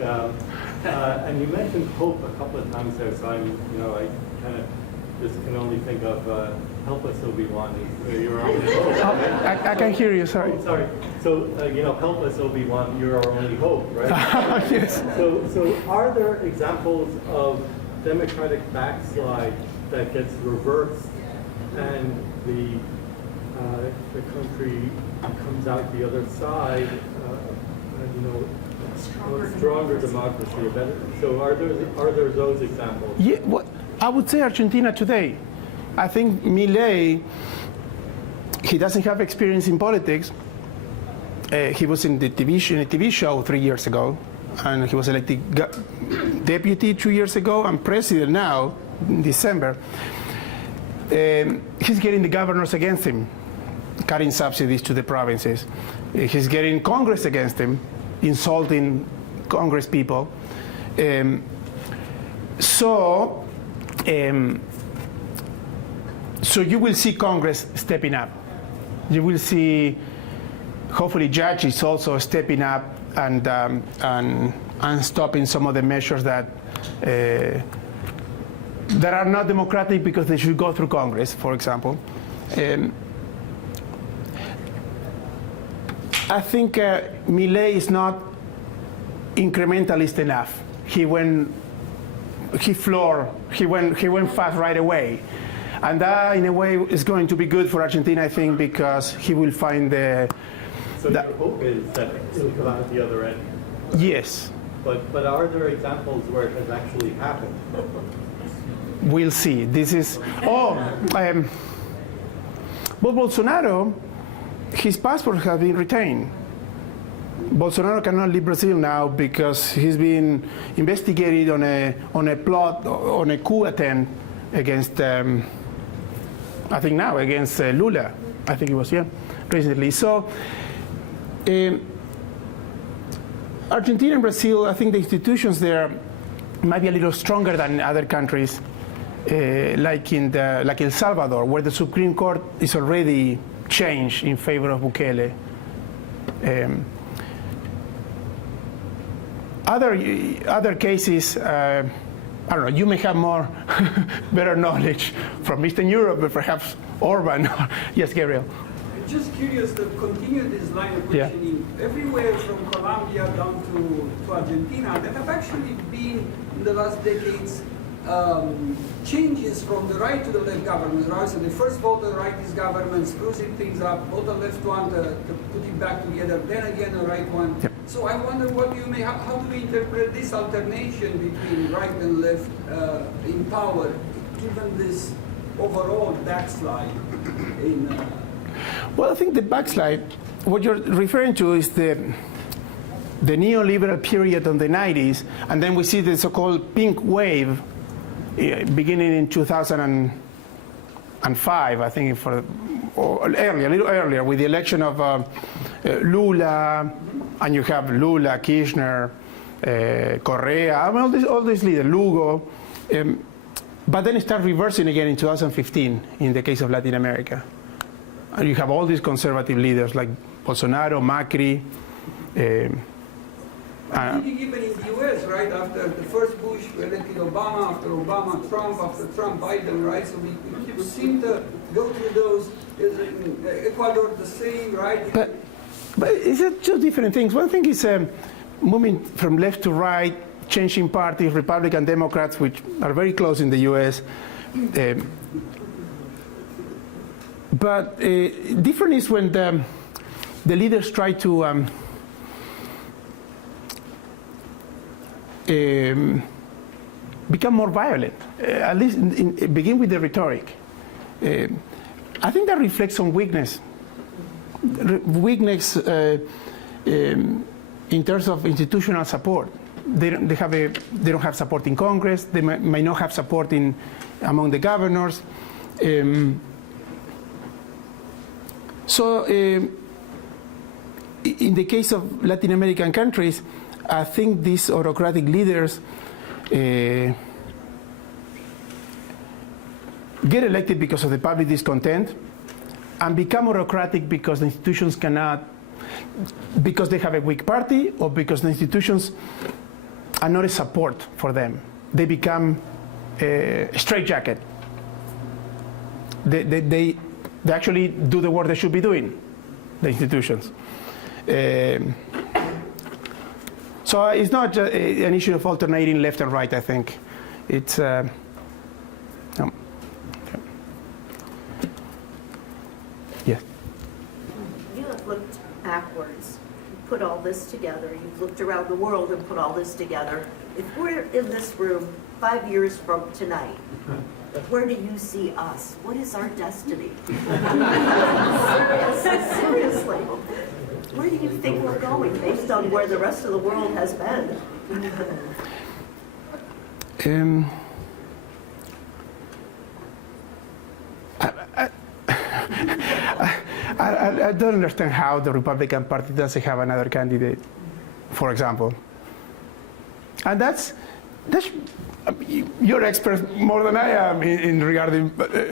And you mentioned hope a couple of times there, so I kind of just can only think of help us, Obi-Wan. You're our only hope. Right? I can hear you, sorry. Oh, sorry. So, help us, Obi-Wan, you're our only hope, right? Yes. So are there examples of democratic backslide that gets reversed and the country comes out the other side, stronger democracy, a better? So are there those examples? Yeah, I would say Argentina today. I think Milei, he doesn't have experience in politics. He was in a TV show 3 years ago, and he was elected deputy 2 years ago and president now in December. He's getting the governors against him, cutting subsidies to the provinces. He's getting Congress against him, insulting Congress people. So you will see Congress stepping up. You will see, hopefully, judges also stepping up and stopping some of the measures that are not democratic because they should go through Congress, for example. I think Milei is not incrementalist enough. He went fast right away. And that, in a way, is going to be good for Argentina, I think, because he will find the... So your hope is that it'll come out at the other end? Yes. But are there examples where it has actually happened? We'll see. This is, but Bolsonaro, his passport has been retained. Bolsonaro cannot leave Brazil now because he's been investigated on a plot, on a coup attempt against, I think now, against Lula. I think it was, recently. So, Argentina and Brazil, I think the institutions there might be a little stronger than other countries, like El Salvador, where the Supreme Court is already changed in favor of Bukele. Other cases, I don't know, you may have more better knowledge from Eastern Europe, but perhaps Orban. Yes, Gabriel. Just curious to continue this line of questioning. Everywhere from Colombia down to Argentina, there have actually been, in the last decades, changes from the right to the left government, right? So they first vote the rightist government, screwing things up, vote the left one to put it back together, then again the right one. Yep. So I wonder how do we interpret this alternation between right and left in power, given this overall backslide in... Well, I think the backslide, what you're referring to is the neoliberal period of the 90s, and then we see the so-called pink wave beginning in 2005, I think, or earlier, a little earlier, with the election of Lula, and you have Lula, Kirchner, Correa, I mean, all these leaders, Lugo, but then it started reversing again in 2015 in the case of Latin America. And you have all these conservative leaders like Bolsonaro, Macri. I think even in the U.S., right, after the first Bush, we elected Obama, after Obama, Trump, after Trump, Biden, right? So we seem to go through those. In Ecuador, the same, right? But it's two different things. One thing is moving from left to right, changing parties, Republican, Democrats, which are very close in the U.S. But different is when the leaders try to become more violent, at least begin with the rhetoric. I think that reflects some weakness. Weakness in terms of institutional support. They don't have support in Congress. They may not have support among the governors. So in the case of Latin American countries, I think these autocratic leaders get elected because of the public discontent and become autocratic because the institutions cannot, because they have a weak party or because the institutions are not a support for them. They become a straitjacket. They actually do the work they should be doing, the institutions. So it's not just an issue of alternating left and right, I think. It's, no. Yes. You have looked backwards, you put all this together, you've looked around the world and put all this together. If we're in this room 5 years from tonight, where do you see us? What is our destiny? Seriously. Where do you think we're going based on where the rest of the world has been? I don't understand how the Republican Party doesn't have another candidate, for example. And that's you're expert more than I am in regarding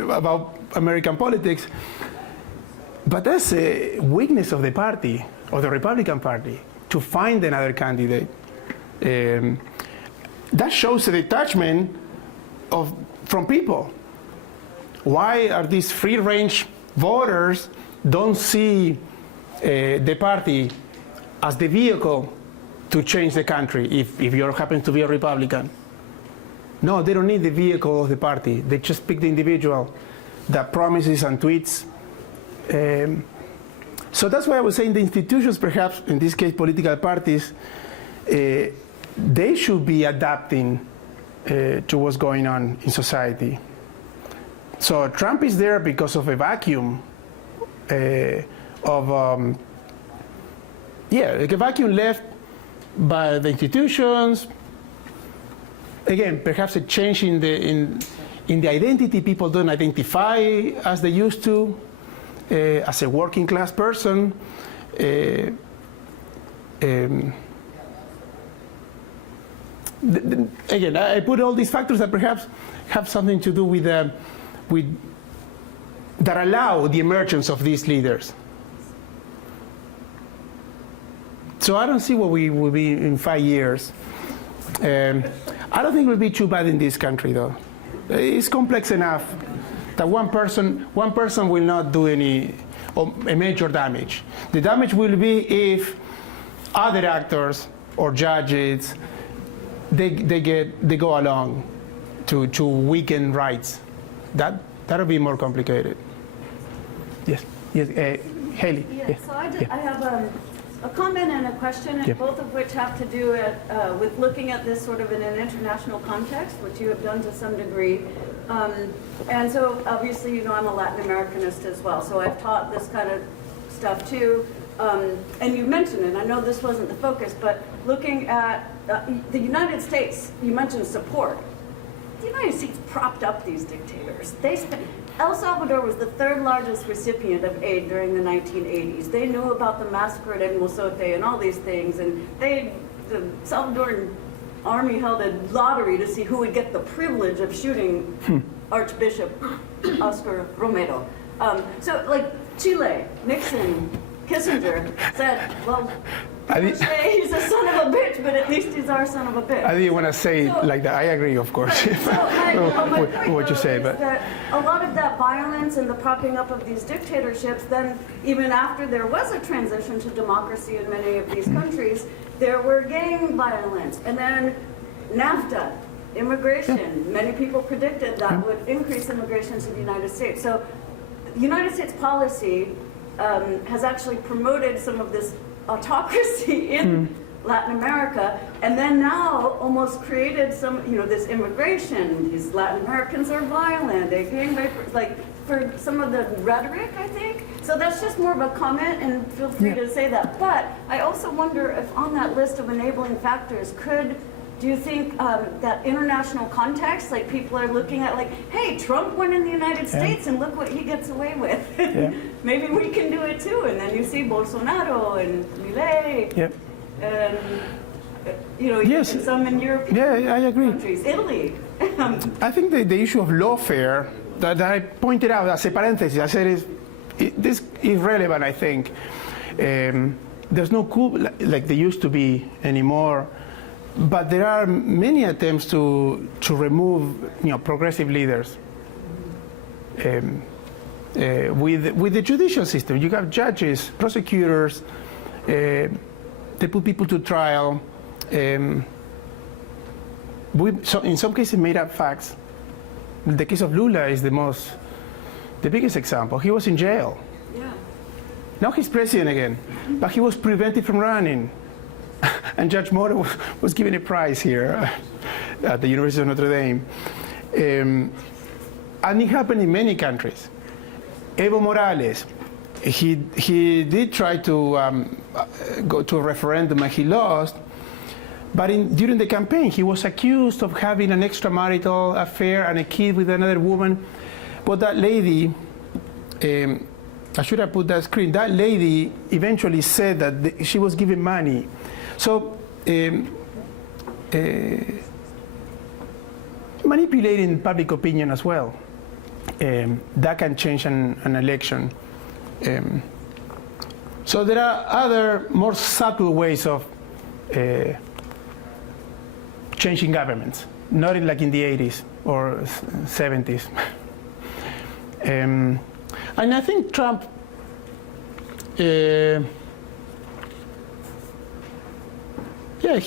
about American politics. But that's a weakness of the party, of the Republican Party, to find another candidate. That shows a detachment from people. Why are these free-range voters don't see the party as the vehicle to change the country if you happen to be a Republican? No, they don't need the vehicle of the party. They just pick the individual that promises and tweets. So that's why I was saying the institutions, perhaps, in this case, political parties, they should be adapting to what's going on in society. So Trump is there because of a vacuum of, like a vacuum left by the institutions. Again, perhaps a change in the identity. People don't identify as they used to, as a working class person. Again, I put all these factors that perhaps have something to do with that allow the emergence of these leaders. So I don't see what we will be in 5 years. I don't think it will be too bad in this country, though. It's complex enough that one person will not do any a major damage. The damage will be if other actors or judges they go along to weaken rights. That'll be more complicated. Yes, Haley. Yeah, Yes. so I have a comment and a question, Yeah. both of which have to do with looking at this sort of in an international context, which you have done to some degree. And so obviously, I'm a Latin Americanist as well, so I've taught this kind of stuff too. And you mentioned it, I know this wasn't the focus, but looking at the United States, you mentioned support. The United States propped up these dictators. El Salvador was the third largest recipient of aid during the 1980s. They knew about the massacre at El Mozote and all these things, and the Salvadoran army held a lottery to see who would get the privilege of shooting Archbishop Oscar Romero. So like Chile, Nixon, Kissinger said, well, people say he's a son of a bitch, but at least he's our son of a bitch. I didn't want to say it like that. I agree, of course. What you say, but that a lot of that violence and the propping up of these dictatorships, then even after there was a transition to democracy in many of these countries, there were gang violence, and then NAFTA, immigration. Many people predicted that would increase immigration to the United States. So the United States policy has actually promoted some of this autocracy in Latin America, and then now almost created some, this immigration. These Latin Americans are violent, they gang rapers, like for some of the rhetoric, I think. So that's just more of a comment, and feel free to say that. But I also wonder if on that list of enabling factors, do you think that international context, like people are looking at like, hey, Trump went in the United States and look what he gets away with. Maybe we can do it too. And then you see Bolsonaro and Milei and, Yes. and some in European I agree. countries, Italy. I think the issue of lawfare that I pointed out as a parenthesis, I said this is relevant, I think. There's no coup like there used to be anymore. But there are many attempts to remove, progressive leaders. With the judicial system, you have judges, prosecutors. They put people to trial. So in some cases, made up facts. The case of Lula is the biggest example. He was in jail. Yeah. Now he's president again, but he was prevented from running. And Judge Moro was given a prize here at the University of Notre Dame. And it happened in many countries. Evo Morales, he did try to go to a referendum and he lost. But during the campaign, he was accused of having an extramarital affair and a kid with another woman. But that lady, I should have put that screen, that lady eventually said that she was given money. So manipulating public opinion as well, that can change an election. So there are other more subtle ways of changing governments, not like in the 80s or 70s. And I think Trump, he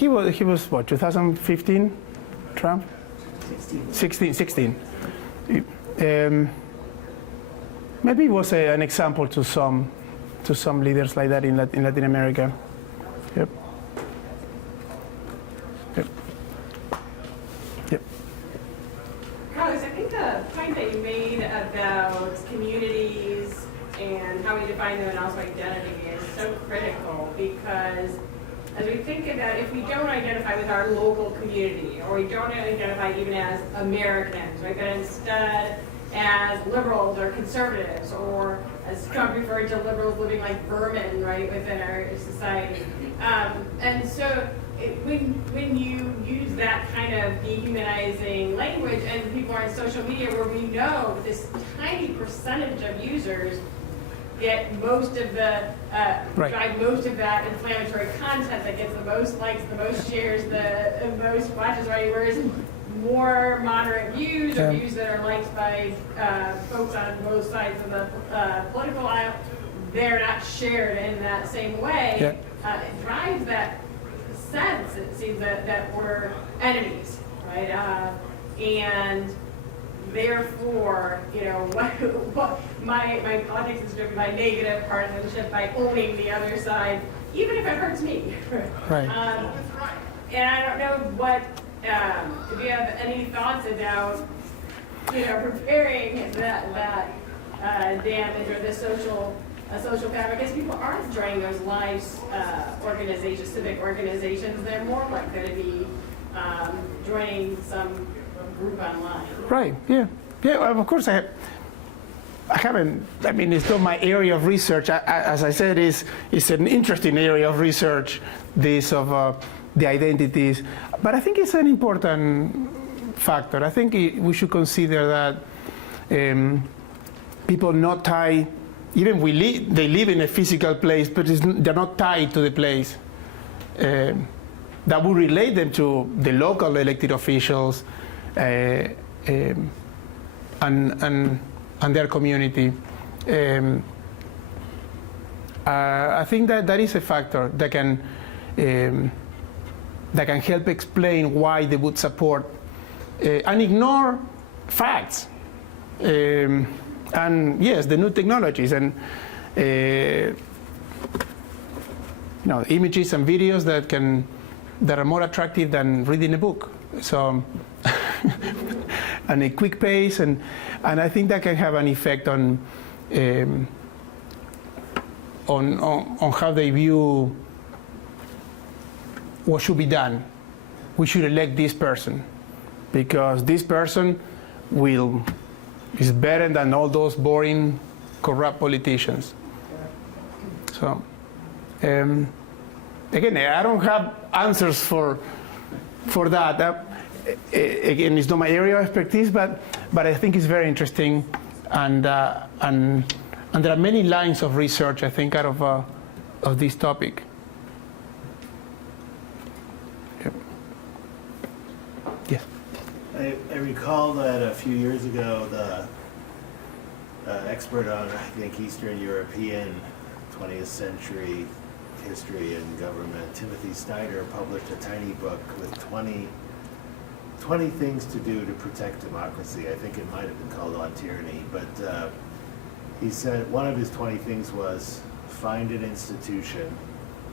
was what, 2015, Trump? 16. Maybe it was an example to some leaders like that in Latin America. Yep. Yep. Carlos, I think the point that you made about communities and how we define them and also identity is so critical, because as we think about, if we don't identify with our local community, or we don't identify even as Americans, right, but instead as liberals or conservatives, or as Trump referred to liberals living like vermin, right, within our society. And so when you use that kind of dehumanizing language, and people are on social media where we know that this tiny percentage of users get most of the, Right. drive most of that inflammatory content that gets the most likes, the most shares, the most watches, right? Whereas more moderate views, or views that are liked by folks on both sides of the political aisle, they're not shared in that same way. Yeah. It drives that sense, it seems, that we're enemies, right? And therefore, you know, what my politics is driven by negative partisanship, by owning the other side, even if it hurts me. Right. And I don't know what, if you have any thoughts about, you know, preparing that damage or the social fabric, because people aren't joining those live organizations, civic organizations. They're more likely to be joining some group online. Right. Yeah. Yeah. Of course, I haven't. I mean, it's not my area of research. As I said, it's an interesting area of research. This of the identities, but I think it's an important factor. I think we should consider that people not tied. Even they live in a physical place, but they're not tied to the place. That would relate them to the local elected officials and their community. I think that is a factor that can help explain why they would support and ignore facts. And yes, the new technologies and images and videos that are more attractive than reading a book. So, and a quick pace, and I think that can have an effect on how they view what should be done. We should elect this person because this person is better than all those boring, corrupt politicians. So, again, I don't have answers for that. Again, it's not my area of expertise, but I think it's very interesting, and there are many lines of research, I think, out of this topic. Yep. Yes. I recall that a few years ago, the expert on, I think, Eastern European 20th century history and government, Timothy Snyder, published a tiny book with 20 things to do to protect democracy. I think it might have been called On Tyranny, but he said one of his 20 things was find an institution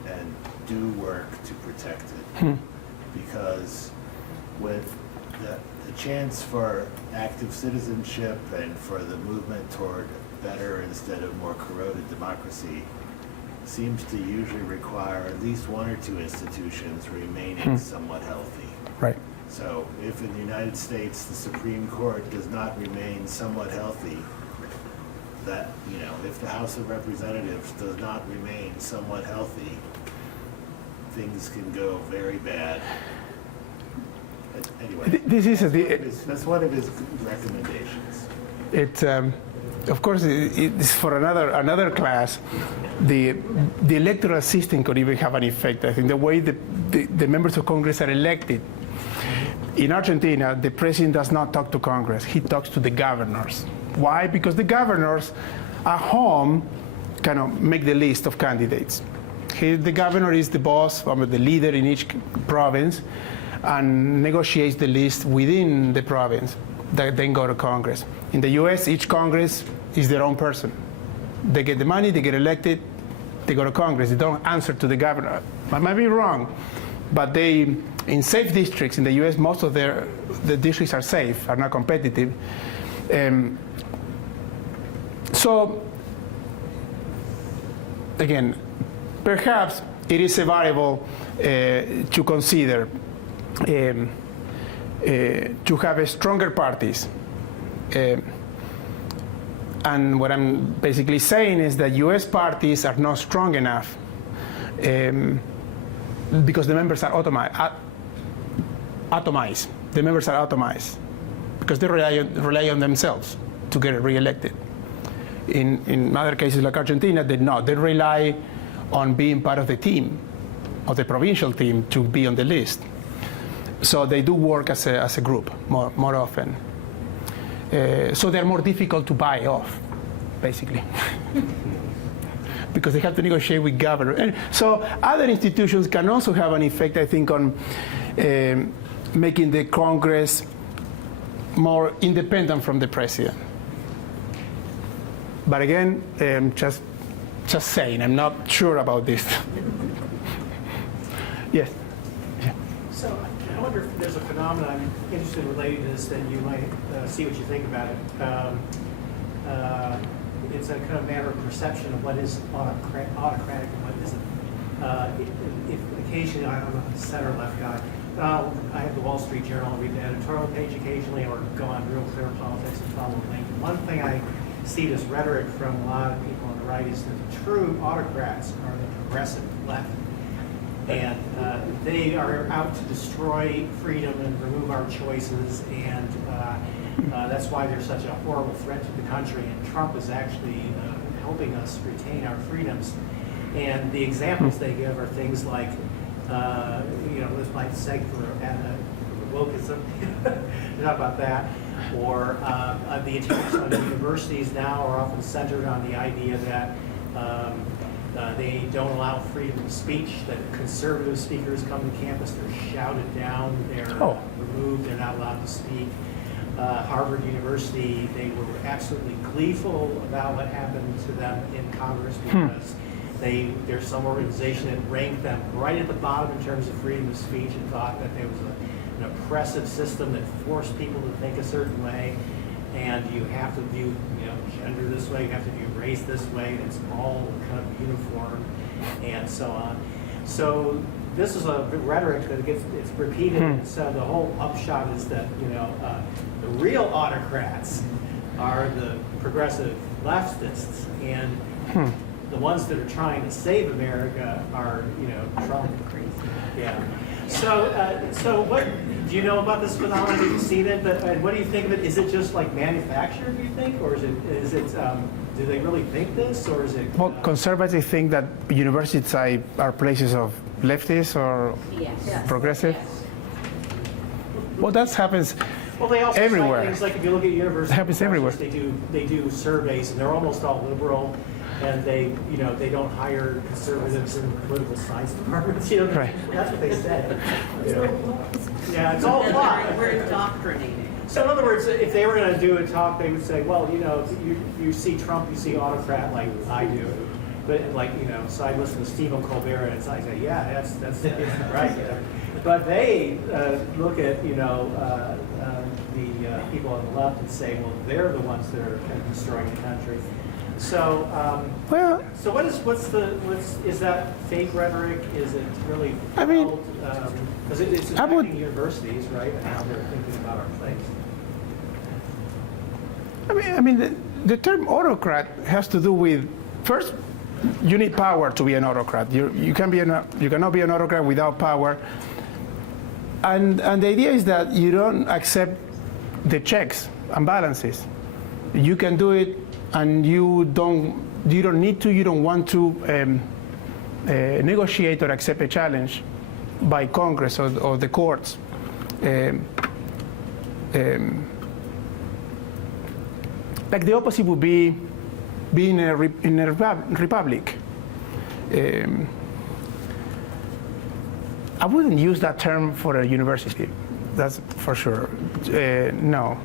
and do work to protect it. Because with the chance for active citizenship and for the movement toward better instead of more corroded democracy seems to usually require at least one or two institutions remaining somewhat healthy. Right. So if in the United States the Supreme Court does not remain somewhat healthy, that, if the House of Representatives does not remain somewhat healthy, things can go very bad. But anyway, that's one of his recommendations. Of course, it's for another class. The electoral system could even have an effect. I think the way the members of Congress are elected. In Argentina, the president does not talk to Congress. He talks to the governors. Why? Because the governors at home kind of make the list of candidates. The governor is the boss, the leader in each province, and negotiates the list within the province that then go to Congress. In the US, each Congress is their own person. They get the money, they get elected, they go to Congress. They don't answer to the governor. I might be wrong, but they in safe districts in the U.S., most of the districts are safe, are not competitive. So, again, perhaps it is a variable to consider to have stronger parties. And what I'm basically saying is that U.S. parties are not strong enough because the members are atomized. The members are atomized because they rely on themselves to get reelected. In other cases like Argentina, they not. They rely on being part of the team, of the provincial team, to be on the list. So they do work as a group more often. So they're more difficult to buy off, basically, because they have to negotiate with government. And so other institutions can also have an effect, I think, on making the Congress more independent from the president. But again, just saying, I'm not sure about this. Yes. Yeah. So I wonder if there's a phenomenon I'm interested in relating to this, then you might see what you think about it. It's a kind of matter of perception of what is autocratic and what isn't. If occasionally, I don't know if it's center or left guy, I have the Wall Street Journal, read the editorial page occasionally, or go on Real Clear Politics and follow the link. One thing I see this rhetoric from a lot of people on the right is that the true autocrats are the progressive left. And they are out to destroy freedom and remove our choices, and that's why they're such a horrible threat to the country. And Trump is actually helping us retain our freedoms. And the examples they give are things like, this might seg for wokeism, talk about that, or the attacks on universities now are often centered on the idea that they don't allow freedom of speech, that conservative speakers come to campus, they're shouted down, they're removed, they're not allowed to speak. Harvard University, they were absolutely gleeful about what happened to them in Congress because there's some organization that ranked them right at the bottom in terms of freedom of speech and thought that there was an oppressive system that forced people to think a certain way, and you have to view gender this way, you have to view race this way, and it's all kind of uniform, and so on. So this is a rhetoric that it's repeated, and so the whole upshot is that the real autocrats are the progressive leftists, and the ones that are trying to save America are Trump. Yeah. So what do you know about this phenomenon? Have you seen it? And what do you think of it? Is it just like manufactured, do you think, or is it do they really think this, or is it? Well, conservatives think that universities are places of leftists or progressive. Yes. Well, that happens. Well, they also everywhere. cite things like if you look at university, It happens everywhere. They do surveys, and they're almost all liberal, and they don't hire conservatives in political science departments. Right. That's what they say. Yeah, it's all plot. We're indoctrinating. So in other words, if they were going to do a talk, they would say, well, you see Trump, you see autocrat like I do. But so I listen to Stephen Colbert, and I say, yeah, that's right. But they look at the people on the left and say, well, they're the ones that are kind of destroying the country. So so is that fake rhetoric? Is it really? Because it's affecting universities, right? And how they're thinking about our place. I mean, the term autocrat has to do with, first, you need power to be an autocrat. You cannot be an autocrat without power. And the idea is that you don't accept the checks and balances. You can do it, and you don't need to. You don't want to negotiate or accept a challenge by Congress or the courts. Like the opposite would be being in a republic. I wouldn't use that term for a university. That's for sure. No.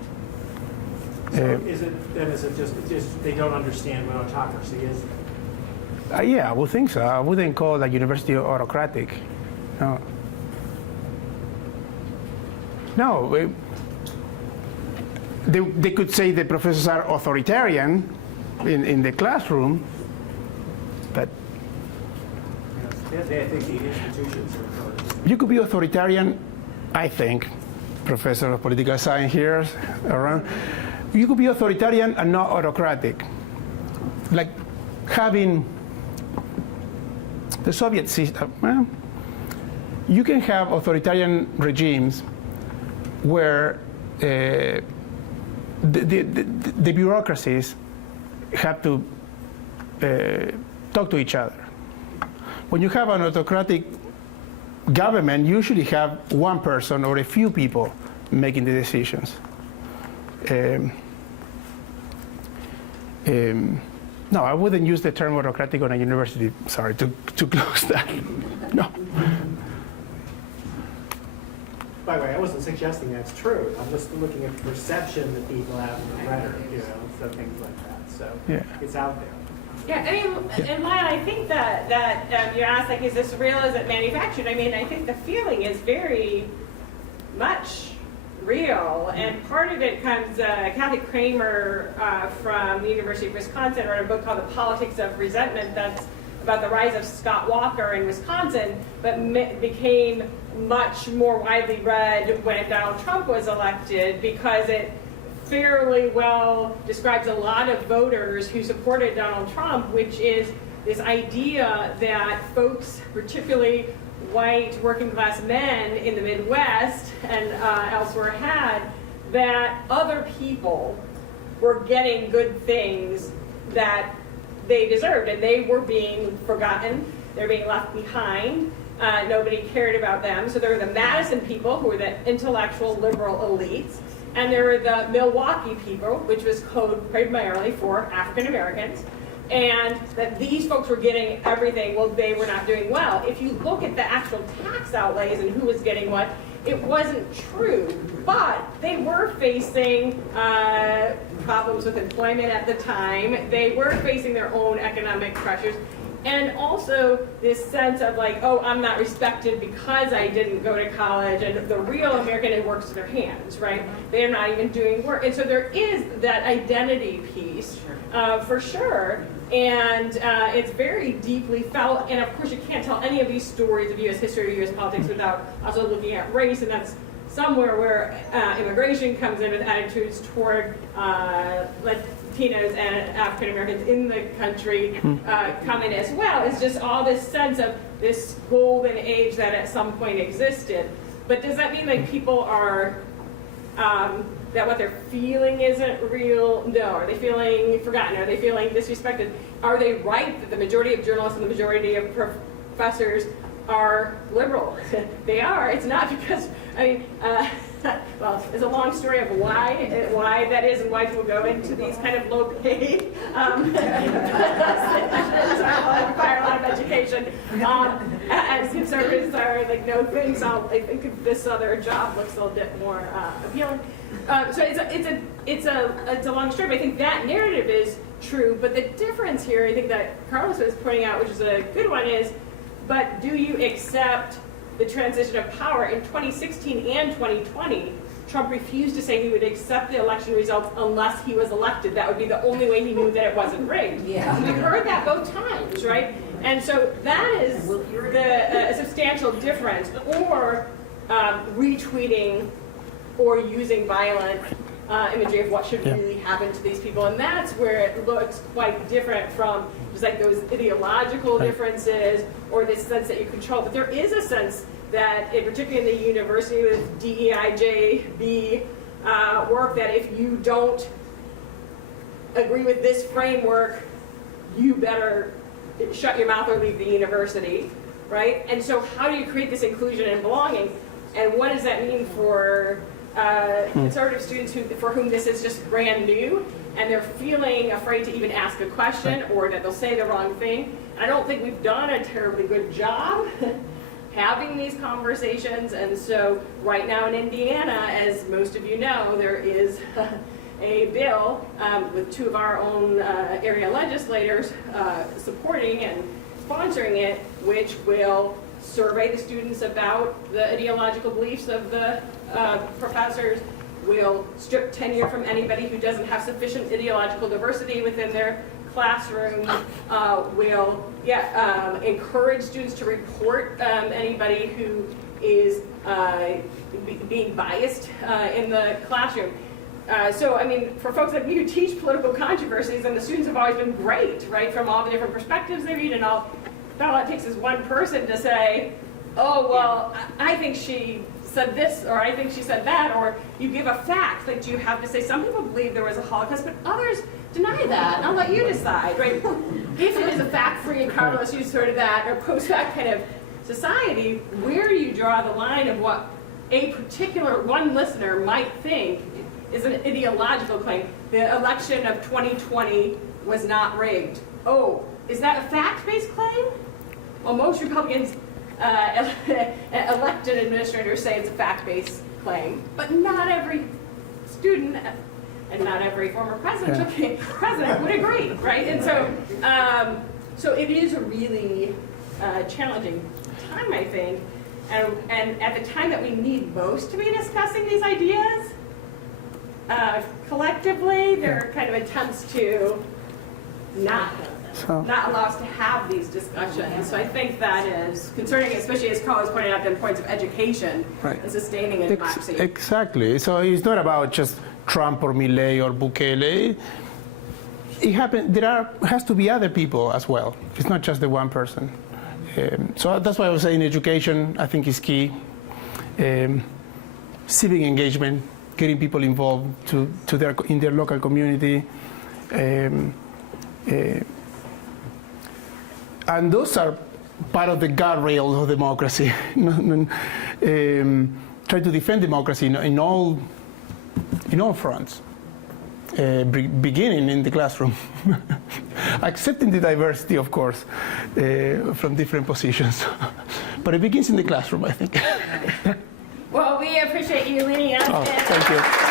So is it just they don't understand what autocracy is? Yeah, I would think so. I wouldn't call a university autocratic. No. No, they could say the professors are authoritarian in the classroom, but They think the institutions are. you could be authoritarian, I think, professor of political science here around. You could be authoritarian and not autocratic. Like having the Soviet system. Well, you can have authoritarian regimes where the bureaucracies have to talk to each other. When you have an autocratic government, you usually have one person or a few people making the decisions. No, I wouldn't use the term autocratic on a university, sorry, to close that. No. By the way, I wasn't suggesting that's true. I'm just looking at the perception that people have in the rhetoric, so things like that. So Yeah. it's out there. Yeah, I mean, and Lyle, I think that you asked, like, is this real, is it manufactured? I mean, I think the feeling is very much real, and part of it comes, Kathy Kramer from the University of Wisconsin wrote a book called The Politics of Resentment that's about the rise of Scott Walker in Wisconsin, but became much more widely read when Donald Trump was elected, because it fairly well describes a lot of voters who supported Donald Trump, which is this idea that folks, particularly white working class men in the Midwest and elsewhere, had, that other people were getting good things that they deserved, and they were being forgotten, they're being left behind, nobody cared about them. So there were the Madison people, who were the intellectual liberal elites, and there were the Milwaukee people, which was code primarily for African Americans, and that these folks were getting everything, well, they were not doing well. If you look at the actual tax outlays and who was getting what, it wasn't true, but they were facing problems with employment at the time. They were facing their own economic pressures. And also this sense of like, oh, I'm not respected because I didn't go to college, and the real American, it works with their hands, right? They're not even doing work. And so there is that identity piece, for sure. And it's very deeply felt. And of course, you can't tell any of these stories of U.S. history or U.S. politics without also looking at race. And that's somewhere where immigration comes in with attitudes toward Latinos and African Americans in the country come in as well. It's just all this sense of this golden age that at some point existed. But does that mean like people are, that what they're feeling isn't real? No. Are they feeling forgotten? Are they feeling disrespected? Are they right that the majority of journalists and the majority of professors are liberal? They are. It's not because, I mean, well, it's a long story of why that is, and why people go into these kind of low-paid require a lot of education. And conservatives are like, no thanks. I think this other job looks a little bit more appealing. So it's a long story. But I think that narrative is true. But the difference here, I think that Carlos was pointing out, which is a good one, is, but do you accept the transition of power? In 2016 and 2020, Trump refused to say he would accept the election results unless he was elected. That would be the only way he knew that it wasn't rigged. Yeah. We heard that both times, right? And so that is a substantial difference. Or retweeting or using violent imagery of what should really happen to these people. And that's where it looks quite different from just like those ideological differences or this sense that you control. But there is a sense that, particularly in the university with DEIJB work, that if you don't agree with this framework, you better shut your mouth or leave the university, right? And so how do you create this inclusion and belonging? And what does that mean for conservative students for whom this is just brand new, and they're feeling afraid to even ask a question, or that they'll say the wrong thing? I don't think we've done a terribly good job having these conversations. And so right now in Indiana, as most of you know, there is a bill with two of our own area legislators supporting and sponsoring it, which will survey the students about the ideological beliefs of the professors. We'll strip tenure from anybody who doesn't have sufficient ideological diversity within their classroom. We'll encourage students to report anybody who is being biased in the classroom. So, I mean, for folks like me who teach political controversies, and the students have always been great, right, from all the different perspectives they read, and all it takes is one person to say, oh, well, I think she said this, or I think she said that, or you give a fact that you have to say, some people believe there was a Holocaust, but others deny that, and I'll let you decide, right? If it is a fact-free, and Carlos used sort of that, or post-fact kind of society, where do you draw the line of what a particular one listener might think is an ideological claim? The election of 2020 was not rigged. Oh, is that a fact-based claim? Well, most Republicans elected administrators say it's a fact-based claim, but not every student and not every former president would agree, right? And so it is a really challenging time, I think, and at the time that we need most to be discussing these ideas, collectively, there are kind of attempts to not allow us to have these discussions. So I think that is concerning, especially as Carlos pointed out, the importance of education and sustaining a democracy. Exactly. So it's not about just Trump or Milei or Bukele. It happens. Has to be other people as well. It's not just the one person. So that's why I was saying education, I think, is key. Civic engagement, getting people involved in their local community. And those are part of the guardrails of democracy. Try to defend democracy in all fronts, beginning in the classroom, accepting the diversity, of course, from different positions. But it begins in the classroom, I think. Well, we appreciate you leading us. Thank you.